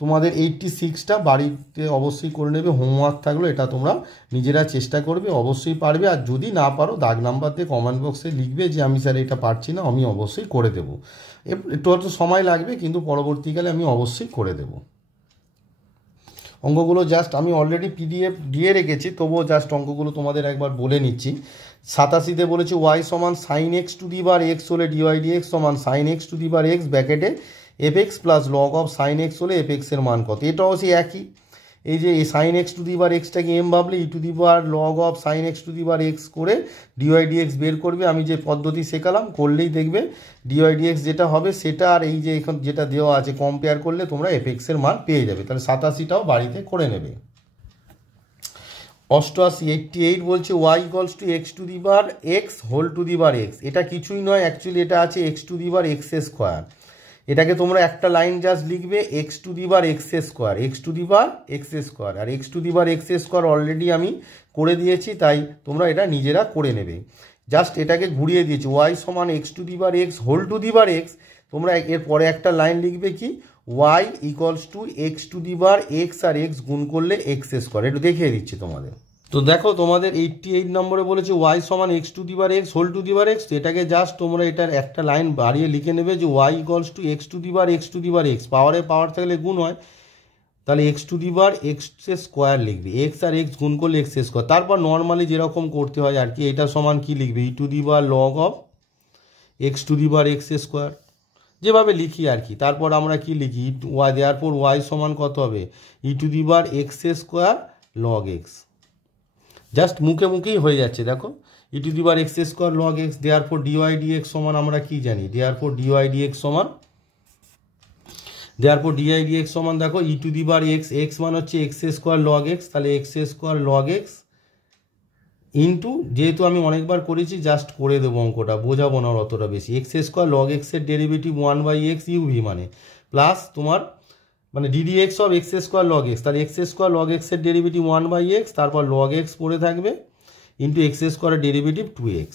তোমাদের 86টা বাড়িতে অবশ্যই করে নেবে, হোমওয়ার্ক থাকলো, এটা তোমরা নিজেরা চেষ্টা করবে, অবশ্যই পারবে। আর যদি না পারো দাগ নাম্বার দিয়ে কমেন্ট বক্সে লিখবে যে আমি স্যার এটা পারছি না, আমি অবশ্যই করে দেবো। একটু হয়তো সময় লাগবে, কিন্তু পরবর্তীকালে আমি অবশ্যই করে দেবো। অঙ্কগুলো জাস্ট আমি অলরেডি পিডিএফ দিয়ে রেখেছি, তবুও জাস্ট অঙ্কগুলো তোমাদের একবার বলে নিচ্ছি। 87তে বলেছে ওয়াই সমান sin x to the bar x হলে ডিওয়াই ডিএক্স সমান sin x to the bar x ব্র্যাকেটে f x plus log of sign x হলে এফ এক্সের মান কত? এটাও সেই একই, এই যে এই sin x to the power এক্সটাকে এম ভাবলে e to the bar log of sign x to the bar x করে ডিওয়াই ডিএক্স বের করবে। আমি যে পদ্ধতি শেখালাম করলেই দেখবে ডিওয়াই ডিএক্স যেটা হবে সেটা, আর এই যে এখন যেটা দেওয়া আছে কম্পেয়ার করলে তোমরা এফ এক্সের মান পেয়ে যাবে। তাহলে 87টাও বাড়িতে করে নেবে। 88 বলছে y equals to x to the bar x whole to the bar x, এটা কিছুই নয়, অ্যাকচুয়ালি এটা আছে x to the bar x square. এটাকে তোমরা একটা লাইন জাস্ট লিখবে x to the bar x square, x to the bar x square, আর x to the bar x square already আমি করে দিয়েছি, তাই তোমরা এটা নিজেরা করে নেবে। জাস্ট এটাকে ঘুরিয়ে দিয়েছি ওয়াই সমান x to the bar x whole to the bar x, তোমরা এর পরে একটা লাইন লিখবে কি, y equals to x to the bar x আর এক্স গুণ করলে এক্স স্কোয়ার। একটু দেখিয়ে দিচ্ছি তোমাদের। তো দেখো তোমাদের 88 নম্বরে বলেছে ওয়াই সমান x to the bar x whole to the bar x. তো এটাকে জাস্ট তোমরা এটার একটা লাইন বাড়িয়ে লিখে নেবে যে y equals to x to the bar x to the bar x, পাওয়ারে পাওয়ার থাকলে গুণ হয়, তাহলে x to the bar x square লিখবে, এক্স আর এক্স গুণ করলে এক্স স্কোয়ার। তারপর নর্মালি যেরকম করতে হয় আর কি, এটা সমান কি লিখবে, e to the bar log of x to the bar x square, যেভাবে লিখি আর কি। তারপর আমরা কি লিখি, ওয়াই দেওয়ার পর ওয়াই সমান কত হবে, e to the bar x square log x. Just মুখে মুখেই হয়ে যাচ্ছে দেখো, e to the bar x square log x. দেওয়ার পর ডিওয়াই ডিএক্স সমান আমরা কি জানি, দেওয়ার পর ডিওয়াই ডিএক্স সমান, দেওয়ার পর ডিআই ডিএক্স সমান দেখো e to the bar x, x মান হচ্ছে এক্স স্কোয়ার লগ এক্স, তাহলে x square log x into, যেহেতু আমি অনেকবার করেছি জাস্ট করে দেবো অঙ্কটা, বোঝাবো না অতটা বেশি, এক্স স্কোয়ার লগ এক্সের ডেরিভেটিভ 1/x ইউভি মানে প্লাস তোমার মানে DD x of x square log x, তাহলে এক্স স্কোয়ার লগ এক্সের ডেরিভেটিভ 1/x, তারপর লগ এক্স পড়ে থাকবে ইন্টু এক্স স্কোয়ারের ডেরিভেটিভ 2x।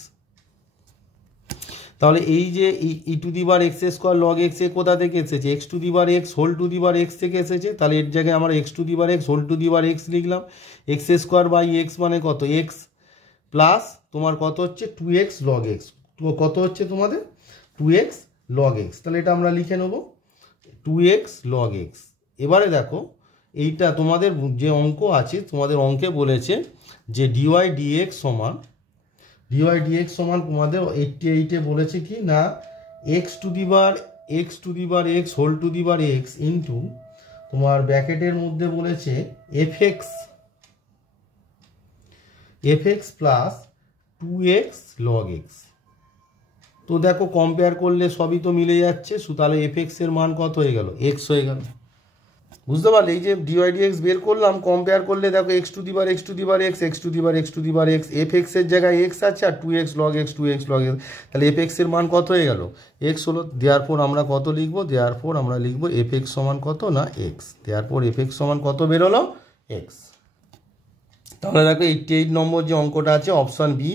তাহলে এই যে e to the bar x square log x এ কোথা থেকে এসেছে, x to the bar x whole to the bar x থেকে এসেছে, তাহলে এর জায়গায় আমরা x to the bar x whole to the bar x লিখলাম, এক্স স্কোয়ার বাই এক্স মানে কত এক্স, প্লাস তোমার কত হচ্ছে 2x লগ এক্স, তো কত হচ্ছে তোমাদের 2x লগ এক্স, তাহলে এটা আমরা লিখে নেব 2x লগ এক্স। এবারে দেখো এইটা তোমাদের যে অঙ্ক আছে, তোমাদের অঙ্কে বলেছে যে ডিওয়াই ডিএক্স সমান, ডিওয়াই ডিএক্স সমান তোমাদের 88-এ বলেছে কি না, x to the bar x whole to the bar x into তোমার ব্র্যাকেটের মধ্যে বলেছে FX plus 2x log x. তো দেখো কম্পেয়ার করলে সবই তো মিলে যাচ্ছে, তাহলে এফএক্স এর মান কত হয়ে গেল, এক্স হয়ে গেল। বুঝতে পারলে, এই যে ডিওয়াই ডিএক্স বের করলাম, কম্পেয়ার করলে দেখো x to the bar x to the bar x, x to the bar x to the bar x, FX এর জায়গায় এক্স আছে আর 2x log x, 2x log x, তাহলে এফএক্স এর মান কত হয়ে গেল, এক্স হলো। দেওয়ার পর আমরা কত লিখবো, দেওয়ার পর আমরা লিখবো এফএক্স সমান কত না এক্স, দেওয়ার পর এফএক্স সমান কত বেরোলো এক্স। তাহলে দেখো 88 নম্বর যে অঙ্কটা আছে option b,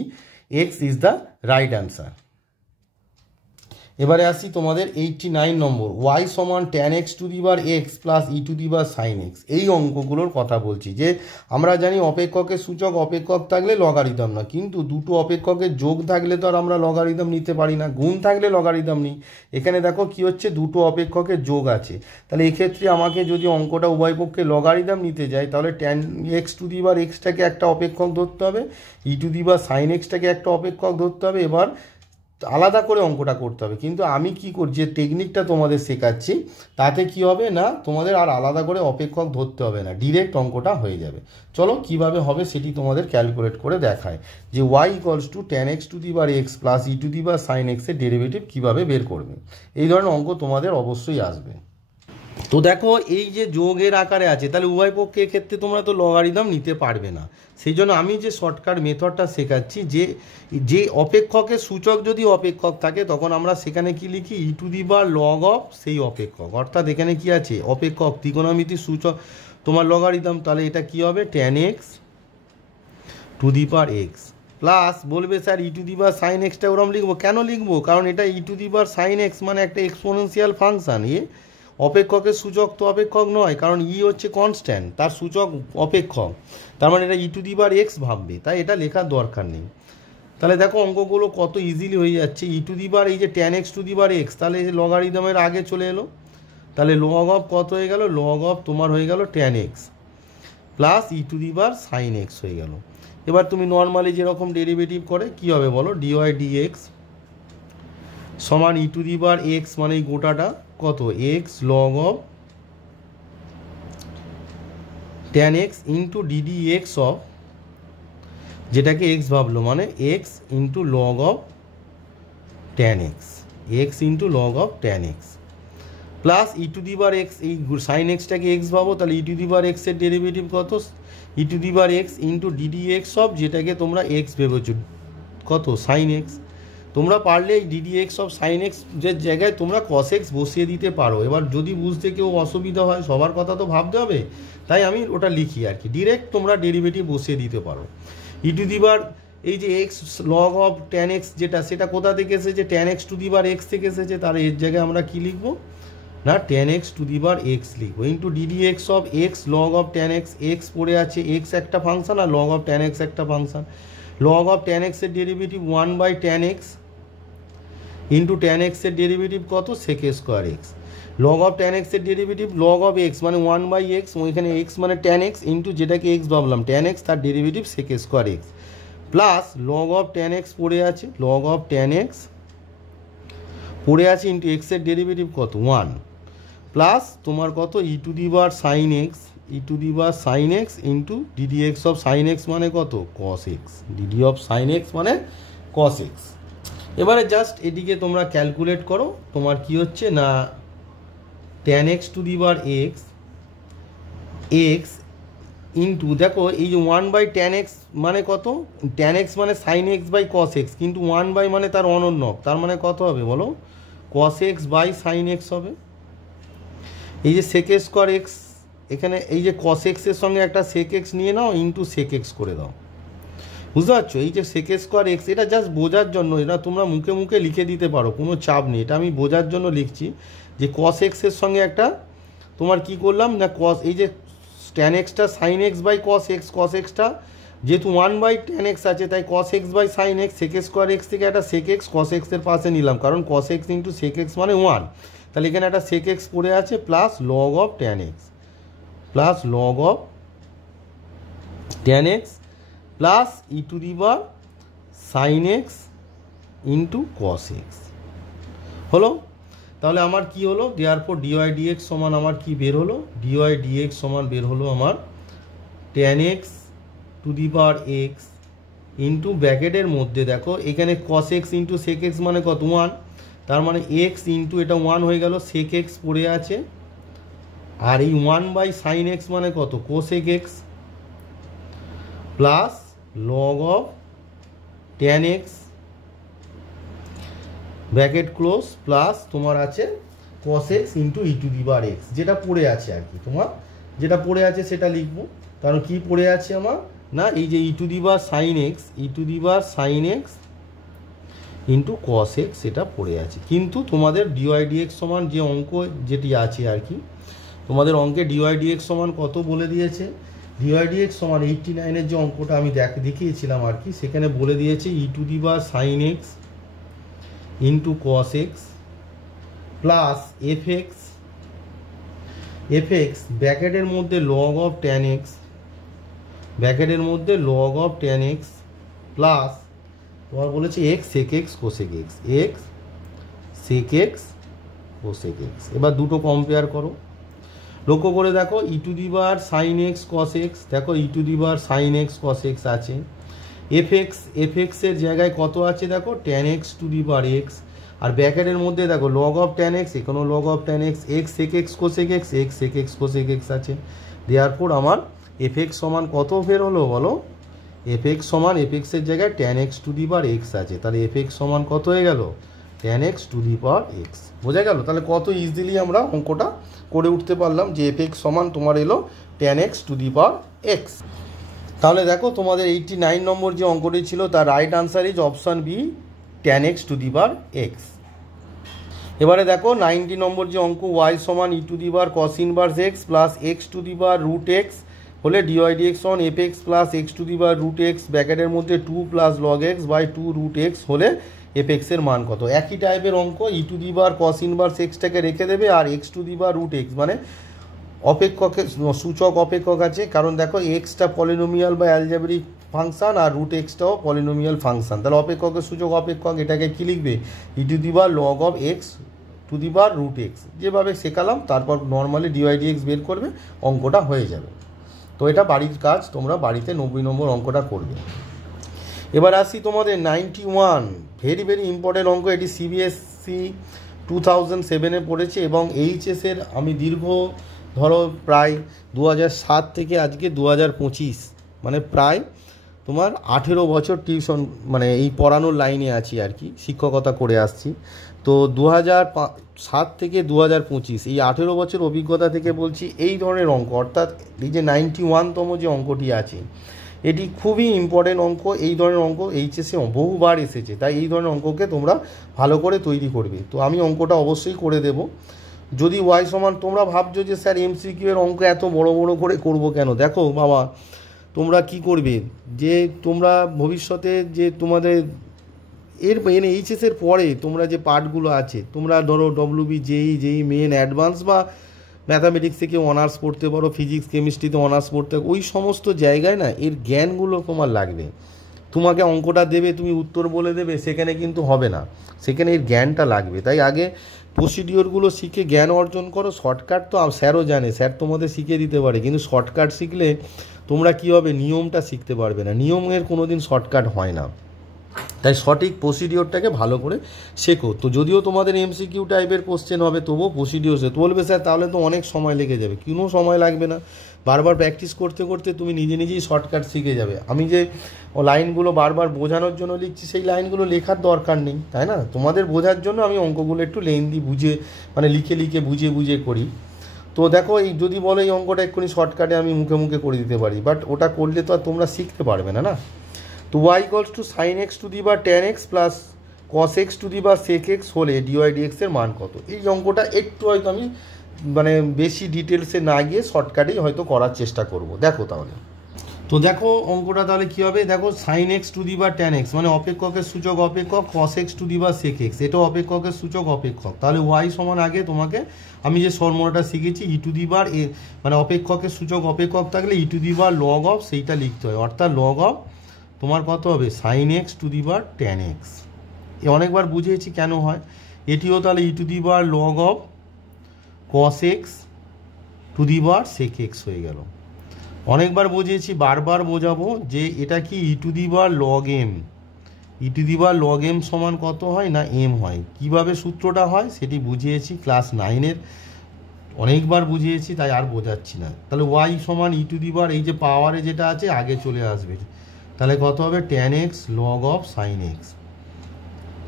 x is the right answer. এবারে আসি তোমাদের 89 নম্বর, ওয়াই সমান tan x to the bar x plus e to the bar sign x. এই অঙ্কগুলোর কথা বলছি, যে আমরা জানি অপেক্ষকের সূচক অপেক্ষক থাকলে লগারিদম না, কিন্তু দুটো অপেক্ষকের যোগ থাকলে তো আর আমরা লগারিদম নিতে পারি না, গুণ থাকলে লগারিদম নিই। এখানে দেখো কি হচ্ছে, দুটো অপেক্ষকের যোগ আছে, তাহলে এক্ষেত্রে আমাকে যদি অঙ্কটা উভয় পক্ষে লগারিদম নিতে যাই, তাহলে tan x to the power এক্সটাকে একটা অপেক্ষক ধরতে হবে, e to the bar sign এক্সটাকে একটা অপেক্ষক ধরতে হবে, এবার আলাদা করে অঙ্কটা করতে হবে। কিন্তু আমি কি করছি, যে টেকনিকটা তোমাদের শেখাচ্ছি তাতে কি হবে না, তোমাদের আর আলাদা করে অপেক্ষক ধরতে হবে না, ডিরেক্ট অঙ্কটা হয়ে যাবে। চলো কিভাবে হবে সেটি তোমাদের ক্যালকুলেট করে দেখায়, যে y equals to tan x to the bar x plus e to the bar sine এক্সের ডেরিভেটিভ কীভাবে বের করবে। এই ধরনের অঙ্ক তোমাদের অবশ্যই আসবে। তো দেখো এই যে যোগের আকারে আছে, তাহলে উভয় পক্ষের ক্ষেত্রে তোমরা তো লগারিদম নিতে পারবে না, সেই জন্য আমি যে শর্টকাট মেথডটা শেখাচ্ছি, যে অপেক্ষকের সূচক যদি অপেক্ষক থাকে তখন আমরা সেখানে কি লিখি, e to the bar log of সেই অপেক্ষক, অর্থাৎ এখানে কি আছে অপেক্ষক ত্রিকোণমিতির সূচক তোমার লগারিদম, তাহলে এটা কি হবে tan x to the bar x plus বলবে sir e to the bar sin এক্সটা ওরম লিখবো, কেন লিখবো, কারণ এটা e to the bar sign x মানে একটা এক্সপোনেনশিয়াল ফাংশান, অপেক্ষকের সূচক তো অপেক্ষক নয়, কারণ ই হচ্ছে কনস্ট্যান্ট, তার সূচক অপেক্ষক, তার মানে এটা e to the bar x ভাববে, তাই এটা লেখার দরকার নেই। তাহলে দেখো অঙ্কগুলো কত ইজিলি হয়ে যাচ্ছে, ই টু দি বার এই যে tan x to the bar x, তাহলে লগারিদমের আগে চলে এলো, তাহলে লগ অফ কত হয়ে গেল, লগ অফ তোমার হয়ে গেল tan x plus e to the bar sign x হয়ে গেল। এবার তুমি নর্মালি যেরকম ডেরিভেটিভ করে কি হবে বলো, ডিওয়াই ডিএক্স সমান e to the bar x মানে এই গোটাটা কত x log of tan x into dd x of, যেটাকে এক্স ভাবলো মানে x into log of tan x, x into log of tan x plus e to the bar x, এই sin এক্সটাকে x ভাবো, তাহলে ই টু দি বার এক্সের derivative কত, e to the bar x into dd x of, যেটাকে তোমরা x ভেবেছো কত সাইন এক্স। তোমরা পারলে এই d d x of sine x যে জায়গায় তোমরা কস এক্স বসিয়ে দিতে পারো। এবার যদি বুঝতে কেউ অসুবিধা হয়, সবার কথা তো ভাবতে হবে, তাই আমি ওটা লিখি আর কি, ডিরেক্ট তোমরা ডেরিভেটিভ বসিয়ে দিতে পারো। ই টু দি বার এই যে x log of tan x যেটা, সেটা কোথা থেকে এসেছে? Tan x to the bar x থেকে এসেছে। তার এর জায়গায় আমরা কি লিখবো না tan x to the bar x লিখবো into dd x of x log of tan x. X পড়ে আছে, এক্স একটা ফাংশন আর লগ অফ ট্যান এক্স একটা ফাংশন। লগ অফ ট্যান এক্সের derivative 1/tan x into tan এক্সের derivative কত? সেক square x. Log of tan এক্সের derivative log of x মানে 1/x, ওইখানে এক্স মানে ট্যান এক্স ইন্টু যেটাকে এক্স ভাবলাম ট্যান এক্স, তার derivative sec square x plus log of tan x পড়ে আছে, লগ অফ ট্যান এক্স পড়ে আছে ইন্টু এক্সের ডেরিভেটিভ কত? 1 প্লাস তোমার কত? E to the bar sign x, e to the bar sign x into dd x of sign x মানে কত? Cos x. Dd of sign x মানে cos x. এবারে জাস্ট এটিকে তোমরা ক্যালকুলেট করো, তোমার কি হচ্ছে না tan x to the bar x x into দেখো এই যে 1/tan x মানে কত? ট্যান এক্স মানে sine x by cos x, কিন্তু 1 মানে তার অনন্যক, তার মানে কত হবে বলো? Cos x by sine x হবে। এই যে সেক স্কোয়ার এক্স, এখানে এই যে কস এক্সের সঙ্গে একটা সেক এক্স নিয়ে নাও ইন্টু সেক এক্স করে দাও, বুঝতে পারছো? এই যে সেক স্কোয়ার এক্স, এটা জাস্ট বোঝার জন্য, এটা তোমরা মুখে মুখে লিখে দিতে পারো, কোনো চাপ নেই, এটা আমি বোঝার জন্য লিখছি যে কস এক্সের সঙ্গে একটা তোমার কি করলাম না কস, এই যে ট্যান এক্সটা sin x by cos x, cos এক্সটা যেহেতু 1/tan x আছে তাই cos x by sign x, sec square x থেকে একটা সেক এক্স কস এক্সের পাশে নিলাম, কারণ cos x into sec x মানে 1, তাহলে এখানে একটা সেক এক্স পড়ে আছে plus log of tan x, plus log of tan x plus e to the bar sign x into cos x হলো। তাহলে আমার কি হলো? দেয়ারফর ডিওয়াই ডিএক্স সমান আমার কি বের হলো? ডিওয়াই ডিএক্স সমান বের হলো আমার tan x to the bar x into ব্র্যাকেটের মধ্যে দেখো এখানে কস এক্স ইন্টু সেক এক্স মানে কত? 1, তার মানে এক্স ইন্টু এটা 1 হয়ে গেল, সেক এক্স পড়ে আছে, আর এই 1/sin এক্স মানে কত? Cosec x plus log of tan x bracket close plus তোমার আছে cos x into e to the bar x, যেটা পড়ে আছে আর কি, তোমার যেটা পড়ে আছে সেটা লিখবো। কারণ কি পড়ে আছে আমার না এই যে e to the bar sign x, e to the bar sign x into cos x সেটা পড়ে আছে। কিন্তু তোমাদের ডিওয়াই ডিএক্স সমান যে অঙ্ক যেটি আছে আর কি, তোমাদের অঙ্কে ডিওয়াই ডিএক্স সমান কত বলে দিয়েছে? ডিওয়াই ডিএক্স সমান 89-এর যে অঙ্কটা আমি দেখিয়েছিলাম আর কি, সেখানে বলে দিয়েছে e to the bar sign x into cos x plus f x ব্র্যাকেটের মধ্যে লগ অফ ট্যান এক্স, ব্র্যাকেটের মধ্যে log of tan x plus তোমার বলেছে x sec x cosec x, x sec x cosec x. এবার দুটো compare করো, লক্ষ্য করে দেখো e to the bar sign x cos x, দেখো e to the bar sign x cos x আছে, এফ এক্সের জায়গায় কত আছে দেখো tan x to the bar x, আর ব্র্যাকেটের মধ্যে দেখো লগ অফ ট্যান এক্স, এখানেও log of tan x, x sec x cosec x, x sec x cosec x আছে। দেয়ারফর আমার এফ এক্স সমান কত বের হলো বলো? এফ এক্স সমান এফ এক্সের জায়গায় tan x to the bar x আছে, তাহলে এফ এক্স সমান কত হয়ে গেল? Tan x to the power x. বোঝা গেল? তাহলে কত ইজিলি আমরা অঙ্কটা করে উঠতে পারলাম যে এফ এক্স সমান তোমার এলো tan x to the power x. তাহলে দেখো তোমাদের 89 নম্বর যে অঙ্কটি ছিল তার right answer is option B, tan x to the bar x. এবারে দেখো 90 নম্বর যে অঙ্ক ওয়াই সমান e to the bar cos inverse x plus x to the power root x হলে dy dx on f x plus x to the power root x ব্র্যাকেটের মধ্যে 2 plus log x by 2 root x হলে f এক্সের মান কত? একই টাইপের অঙ্ক, ই to the bar cos inverse এক্সটাকে রেখে দেবে আর x to the power root x মানে অপেক্ষকের সূচক অপেক্ষক আছে, কারণ দেখো এক্সটা পলিনোমিয়াল বা অ্যালজেব্রিক ফাংশন আর রুট এক্সটাও পলিনোমিয়াল ফাংশন, তাহলে অপেক্ষকের সূচক অপেক্ষক এটাকে কী লিখবে? E to the bar log of x to the power root x, যেভাবে শেখালাম তারপর নর্মালি ডিওয়াই ডিএক্স বের করবে, অঙ্কটা হয়ে যাবে। তো এটা বাড়ির কাজ, তোমরা বাড়িতে 90 নম্বর অঙ্কটা করবে। এবার আসি তোমাদের 91, ভেরি ভেরি ইম্পর্টেন্ট অঙ্ক, এটি সিবিএসসি 2007-এ পড়েছে এবং এইচএসের আমি দীর্ঘ ধরো প্রায় 2007 থেকে আজকে 2025 মানে প্রায় তোমার 18 বছর টিউশন মানে এই পড়ানোর লাইনে আছি আর কি, শিক্ষকতা করে আসছি। তো 2007 থেকে 2025 এই 18 বছর অভিজ্ঞতা থেকে বলছি এই ধরনের অঙ্ক, অর্থাৎ এই যে 91তম যে অঙ্কটি আছে এটি খুবই ইম্পর্টেন্ট অঙ্ক। এই ধরনের অঙ্ক এইচএসে বহুবার এসেছে, তাই এই ধরনের অঙ্ককে তোমরা ভালো করে তৈরি করবে। তো আমি অঙ্কটা অবশ্যই করে দেব। যদি ওয়াই সমান, তোমরা ভাবছো যে স্যার এমসিকিউ এর অঙ্ক এত বড় বড় করে করব কেন? দেখো বাবা, তোমরা কি করবে, যে তোমরা ভবিষ্যতে যে তোমাদের এইচএসের পরে তোমরা যে পার্টগুলো আছে, তোমরা ধরো ডব্লিউবি, জেই মেন, অ্যাডভান্স বা ম্যাথামেটিক্স থেকে অনার্স পড়তে পারো, ফিজিক্স কেমিস্ট্রিতে অনার্স পড়তে, ওই সমস্ত জায়গায় না এর জ্ঞানগুলো তোমার লাগবে। তোমাকে অঙ্কটা দেবে, তুমি উত্তর বলে দেবে, সেখানে কিন্তু হবে না, সেখানে এর জ্ঞানটা লাগবে। তাই আগে প্রসিডিওরগুলো শিখে জ্ঞান অর্জন করো। শর্টকাট তো স্যারও জানে, স্যার তোমাদের শিখিয়ে দিতে পারে, কিন্তু শর্টকাট শিখলে তোমরা কী হবে, নিয়মটা শিখতে পারবে না। নিয়মের কোনো দিন শর্টকাট হয় না, তাই সঠিক প্রসিডিওরটাকে ভালো করে শেখো। তো যদিও তোমাদের এমসিকিউ টাইপের কোশ্চেন হবে, তবুও প্রসিডিওর সে বলবে স্যার তাহলে তো অনেক সময় লেগে যাবে। কোনো সময় লাগবে না, বারবার প্র্যাকটিস করতে করতে তুমি নিজে নিজেই শর্টকাট শিখে যাবে। আমি যে লাইনগুলো বারবার বোঝানোর জন্য লিখছি, সেই লাইনগুলো লেখার দরকার নেই, তাই না? তোমাদের বোঝার জন্য আমি অঙ্কগুলো একটু লেন্দি বুঝে, মানে লিখে লিখে বুঝিয়ে বুঝিয়ে করি। তো দেখো, এই যদি বলো এই অঙ্কটা এক্ষুনি শর্টকাটে আমি মুখে মুখে করে দিতে পারি, বাট ওটা করলে তো আর তোমরা শিখতে পারবে না, না? তো y equals to sine x to the power tan x plus cos x to the power sec x হলে ডিওয়াই ডিএক্স এর মান কত? এই অঙ্কটা একটু হয়তো আমি মানে বেশি ডিটেলসে না গিয়ে শর্টকাটেই হয়তো করার চেষ্টা করব। দেখো তাহলে, তো দেখো অঙ্কটা তাহলে কী হবে, দেখো sine x to the power tan x মানে অপেক্ষকের সূচক অপেক্ষক, কস x to the power sec x এটাও অপেক্ষকের সূচক অপেক্ষক। তাহলে ওয়াই সমান আগে তোমাকে আমি যে ফর্মুলাটা শিখেছি ই টু দি বার এ, মানে অপেক্ষকের সূচক অপেক্ষক থাকলে e to the bar log of সেইটা লিখতে হয়, অর্থাৎ লগ অফ তোমার কত হবে, sine x to the power tan x. এ অনেকবার বুঝিয়েছি কেন হয়। এটিও তাহলে e to the bar log of cos x to the power sec x হয়ে গেল। অনেকবার বুঝিয়েছি, বারবার বোঝাবো যে এটা কি e to the bar log m. E to the bar log m সমান কত হয় না, এম হয়। কিভাবে সূত্রটা হয় সেটি বুঝিয়েছি ক্লাস 9-এর, অনেকবার বুঝিয়েছি, তাই আর বোঝাচ্ছি না। তাহলে ওয়াই সমান ই টু দি বার, এই যে পাওয়ারে যেটা আছে আগে চলে আসবে, তাহলে কত হবে, tan x log of sign x,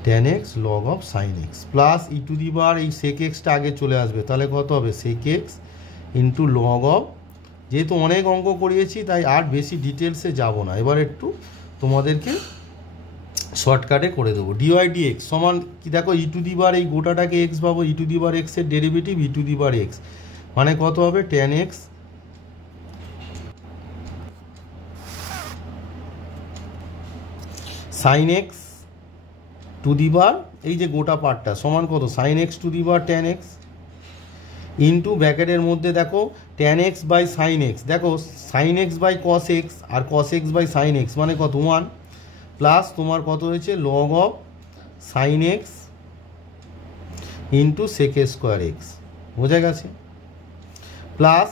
tan x log of sign x plus e to the বার এই সেক এক্সটা আগে চলে আসবে, তাহলে কত হবে, sec x into log of. যেহেতু অনেক অঙ্ক করিয়েছি তাই আর বেশি ডিটেলসে যাব না, এবার একটু তোমাদেরকে শর্টকাটে করে দেবো। ডিওয়াই ডিএক্স সমান কি, দেখো ই টু দি বার এই গোটাটাকে এক্স পাবো, ই টু দি বার এক্সের derivative e to the bar x মানে কত হবে, tan x sine x to the বার এই যে গোটা পার্টটা সমান কত, sine x to the power tan x into ব্র্যাকেটের মধ্যে দেখো tan x by sign x, দেখো sine x by cos x আর cos x by sign x মানে কত, 1 প্লাস তোমার কত হয়েছে, log of sign x into sec square x, বোঝা গেছে? প্লাস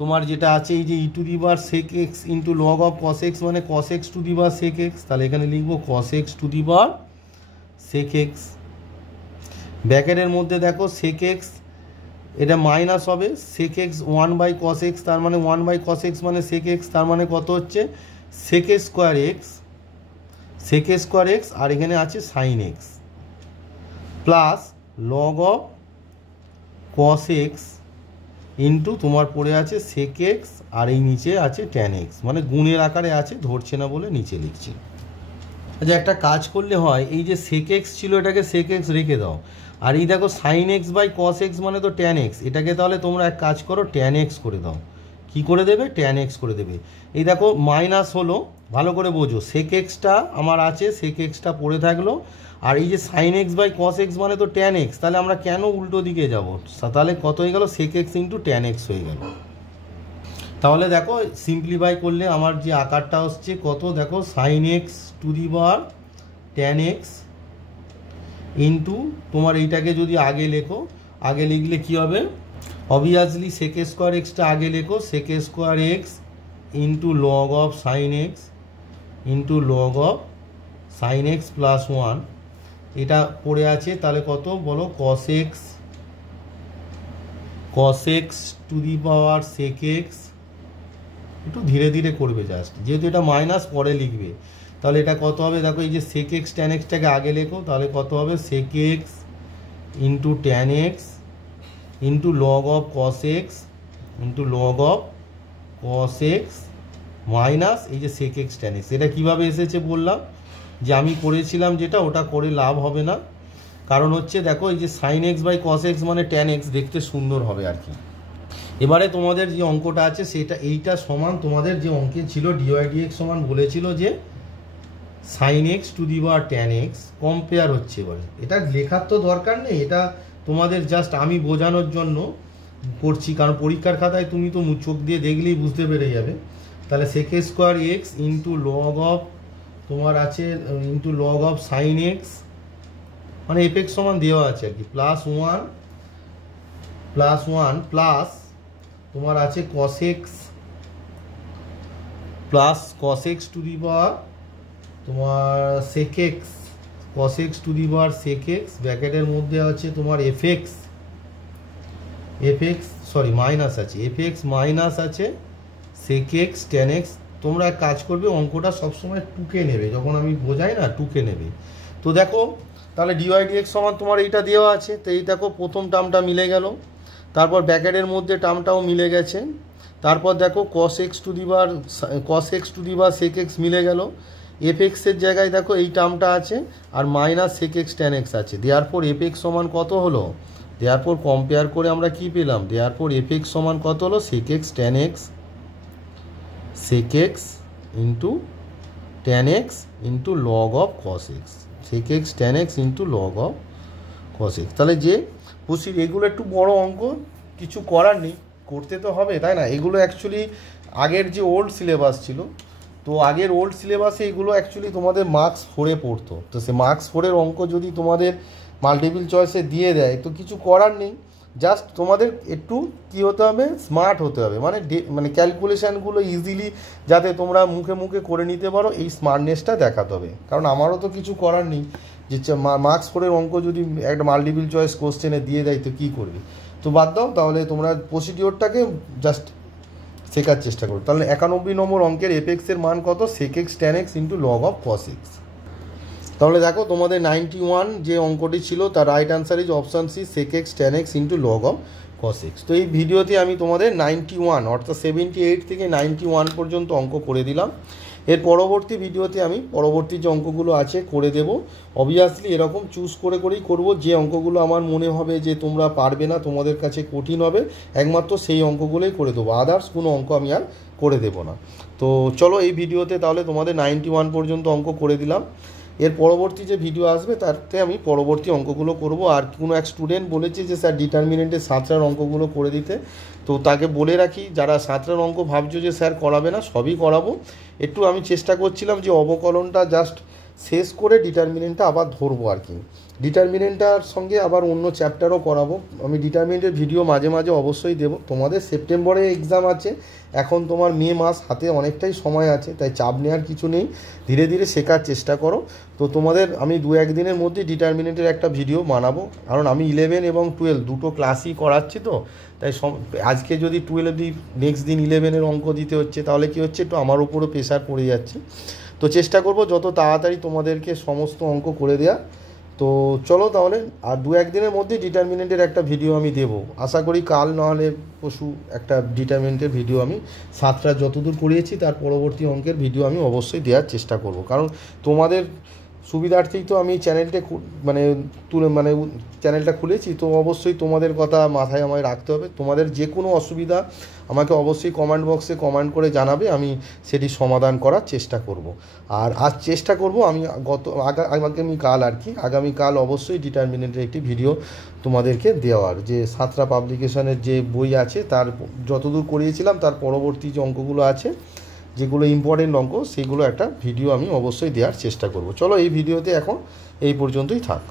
তোমার যেটা আছে এই যে e to the power sec x into log of cos x মানে cos x to the power sec x, তাহলে এখানে লিখবো cos x to the power sec x. ব্র্যাকেটের মধ্যে দেখো সেক এক্স এটা মাইনাস হবে, sec x 1 by cos x, তার মানে 1 বাই কস এক্স মানে সেক এক্স, তার মানে কত হচ্ছে, sec square x, sec square x আর এখানে আছে sine x plus log of cos x into তোমার পড়ে আছে সেক এক্স আর এই নিচে আছে ট্যান এক্স, মানে গুণের আকারে আছে, ধরছে না বলে নিচে লিখছি। আচ্ছা, একটা কাজ করলে হয়, এই যে সেক এক্স ছিল এটাকে সেক এক্স রেখে দাও, আর এই দেখো sine x by cos x মানে তো ট্যান এক্স, এটাকে তাহলে তোমরা এক কাজ করো ট্যান এক্স করে দাও। কি করে দেবে, ট্যান এক্স করে দেবে। এই দেখো মাইনাস হলো, ভালো করে বোঝো, সেক এক্সটা আমার আছে, সেক এক্সটা পড়ে থাকলো, আর এই যে sine x by cos x মানে তো ট্যান এক্স, তাহলে আমরা কেন উল্টো দিকে যাব, তাহলে কত হয়ে গেল, sec x into tan x হয়ে গেল। তাহলে দেখো সিম্পলিফাই করলে আমার যে আকারটা হচ্ছে কত, দেখো sine x to the power tan x into তোমার এইটাকে যদি আগে লেখো, আগে লিখলে কি হবে, অবভিয়াসলি সেক স্কোয়ার এক্সটা আগে লেখো, sec square x into log of sign x into log of sign x plus 1, এটা পড়ে আছে, তাহলে কত বলো, cos x to the power sec x, একটু ধীরে ধীরে করবে জাস্ট, যেহেতু এটা মাইনাস পরে লিখবে, তাহলে এটা কত হবে, দেখো এই যে সেক এক্স ট্যান এক্সটাকে আগে লেখো, তাহলে কত হবে, sec x into tan x into log of cos x into log of cos x minus এই যে সেক এক্স ট্যান এক্স। এটা কীভাবে এসেছে বললাম যে আমি করেছিলাম যেটা, ওটা করে লাভ হবে না, কারণ হচ্ছে দেখো এই যে sine x by cos x মানে ট্যান এক্স দেখতে সুন্দর হবে আর কি। এবারে তোমাদের যে অঙ্কটা আছে সেটা এইটা সমান তোমাদের যে অঙ্কে ছিল ডিওয়াই ডিএক্স সমান বলেছিল যে sine x to the power tan x compare হচ্ছে। এবারে এটা লেখার তো দরকার নেই, এটা তোমাদের জাস্ট আমি বোঝানোর জন্য করছি, কারণ পরীক্ষার খাতায় তুমি তো চোখ দিয়ে দেখলেই বুঝতে পেরে যাবে। তাহলে sec square x into log of তোমার আছে into log of sign x মানে এফ এক্স সমান দেওয়া আছে আর কি, প্লাস ওয়ান প্লাস তোমার আছে cos x plus cos x to the power তোমার sec x, cos x to the power sec x, ব্র্যাকেটের মধ্যে আছে তোমার এফ এক্স সরি মাইনাস আছে এফ এক্স মাইনাস আছে সেক এক্স ট্যান এক্স। তোমরা এক কাজ করবে, অঙ্কটা সবসময় টুকে নেবে, যখন আমি বোঝাই না টুকে নেবে। তো দেখো তাহলে ডিওয়াই ডিএক্স সমান তোমার এইটা দেওয়া আছে, তো এই দেখো প্রথম টার্মটা মিলে গেল, তারপর ব্র্যাকেটের মধ্যে টার্মটাও মিলে গেছে, তারপর দেখো cos x to the power sec x মিলে গেল, এফ এক্সের জায়গায় দেখো এই টার্মটা আছে আর minus sec x tan x আছে। দেয়ারপর এফ এক্স সমান কত হলো, দেয়ারপর কম্পেয়ার করে আমরা কি পেলাম, দেয়ারপর এফ এক্স সমান কত হলো sec x tan x into tan x into log of cos x, sec x tan x into log of cos x. তাহলে যে এগুলো একটু বড় অঙ্ক, কিছু করার নেই, করতে তো হবে তাই না। এগুলো অ্যাকচুয়ালি আগের যে ওল্ড সিলেবাস ছিল, তো আগের ওল্ড সিলেবাসে এগুলো অ্যাকচুয়ালি তোমাদের মার্কস 4-এ পড়তো, তো সে মার্কস 4-এর অঙ্ক যদি তোমাদের মাল্টিপল চয়েসে দিয়ে দেয় তো কিছু করার নেই, জাস্ট তোমাদের একটু কী হতে হবে, স্মার্ট হতে হবে, মানে ক্যালকুলেশানগুলো ইজিলি যাতে তোমরা মুখে মুখে করে নিতে পারো, এই স্মার্টনেসটা দেখাতে হবে। কারণ আমারও তো কিছু করার নেই, যে মার্কস 4-এর অঙ্ক যদি একটা মাল্টিপল চয়েস কোশ্চেনে দিয়ে দেয় তো কী করবে, তো বাদ দাও, তাহলে তোমরা প্রসিডিওরটাকে জাস্ট শেখার চেষ্টা করো। তাহলে 91 নম্বর অঙ্কের এফ এক্সের মান কত, sec x tan x into log of cos x. তাহলে দেখো তোমাদের 91 যে অঙ্কটি ছিল তার right answer is option C, sec x tan x into log of cos x. তো এই ভিডিওতে আমি তোমাদের 91 অর্থাৎ 78 থেকে 91 পর্যন্ত অঙ্ক করে দিলাম। এর পরবর্তী ভিডিওতে আমি পরবর্তী যে অঙ্কগুলো আছে করে দেব। অবভিয়াসলি এরকম চুজ করেই করব, যে অঙ্কগুলো আমার মনে হবে যে তোমরা পারবে না, তোমাদের কাছে কঠিন হবে, একমাত্র সেই অঙ্কগুলোই করে দেবো, আদার্স কোনো অঙ্ক আমি আর করে দেব না। তো চলো এই ভিডিওতে তাহলে তোমাদের 91 পর্যন্ত অঙ্ক করে দিলাম। এর পরবর্তী যে ভিডিও আসবে তাতে আমি পরবর্তী অঙ্কগুলো করব। আর কোনো এক স্টুডেন্ট বলেছে যে স্যার ডিটারমিনেন্টের 7টার অঙ্কগুলো করে দিতে, তো তাকে বলে রাখি যারা 7টার অঙ্ক ভাবছো যে স্যার করাবে না, সবই করাবো। একটু আমি চেষ্টা করছিলাম যে অবকলনটা জাস্ট শেষ করে ডিটারমিনেন্টটা আবার ধরবো আর কি, ডিটারমিনেন্টটার সঙ্গে আবার অন্য চ্যাপ্টারও করাবো। আমি ডিটারমিনেন্টের ভিডিও মাঝে মাঝে অবশ্যই দেবো। তোমাদের সেপ্টেম্বরে এক্সাম আছে, এখন তোমার মে মাস হাতে অনেকটাই সময় আছে, তাই চাপ নেওয়ার কিছু নেই, ধীরে ধীরে শেখার চেষ্টা করো। তো তোমাদের আমি 2-1 দিনের মধ্যে ডিটারমিনেন্টের একটা ভিডিও বানাবো, কারণ আমি 11 এবং 12 দুটো ক্লাসই করাচ্ছি, তো তাই আজকে যদি 12 দিই, নেক্সট দিন 11-এর অঙ্ক দিতে হচ্ছে, তাহলে কি হচ্ছে একটু আমার উপরও প্রেশার পড়ে যাচ্ছে। তো চেষ্টা করব যত তাড়াতাড়ি তোমাদেরকে সমস্ত অঙ্ক করে দেওয়া। তো চলো তাহলে, আর 2-1 দিনের মধ্যে ডিটারমিনেন্টের একটা ভিডিও আমি দেবো, আশা করি কাল নাহলে পরশু একটা ডিটারমিনেন্টের ভিডিও আমি 7টা যতদূর করিয়েছি তার পরবর্তী অঙ্কের ভিডিও আমি অবশ্যই দেওয়ার চেষ্টা করব, কারণ তোমাদের সুবিধার্থেই তো আমি চ্যানেলটা চ্যানেলটা খুলেছি, তো অবশ্যই তোমাদের কথা মাথায় আমায় রাখতে হবে। তোমাদের যে কোনো অসুবিধা আমাকে অবশ্যই কমেন্ট বক্সে কমেন্ট করে জানাবে, আমি সেটি সমাধান করার চেষ্টা করব। আর আজ চেষ্টা করব আমি আগামীকাল অবশ্যই ডিটারমিনেন্টের একটি ভিডিও তোমাদেরকে দেওয়ার, যে 7টা পাবলিকেশনের যে বই আছে তার যতদূর করিয়েছিলাম তার পরবর্তী যে অঙ্কগুলো আছে, যেগুলো ইম্পর্টেন্ট অঙ্ক, সেগুলো একটা ভিডিও আমি অবশ্যই দেওয়ার চেষ্টা করব। চলো এই ভিডিওতে এখন এই পর্যন্তই থাক।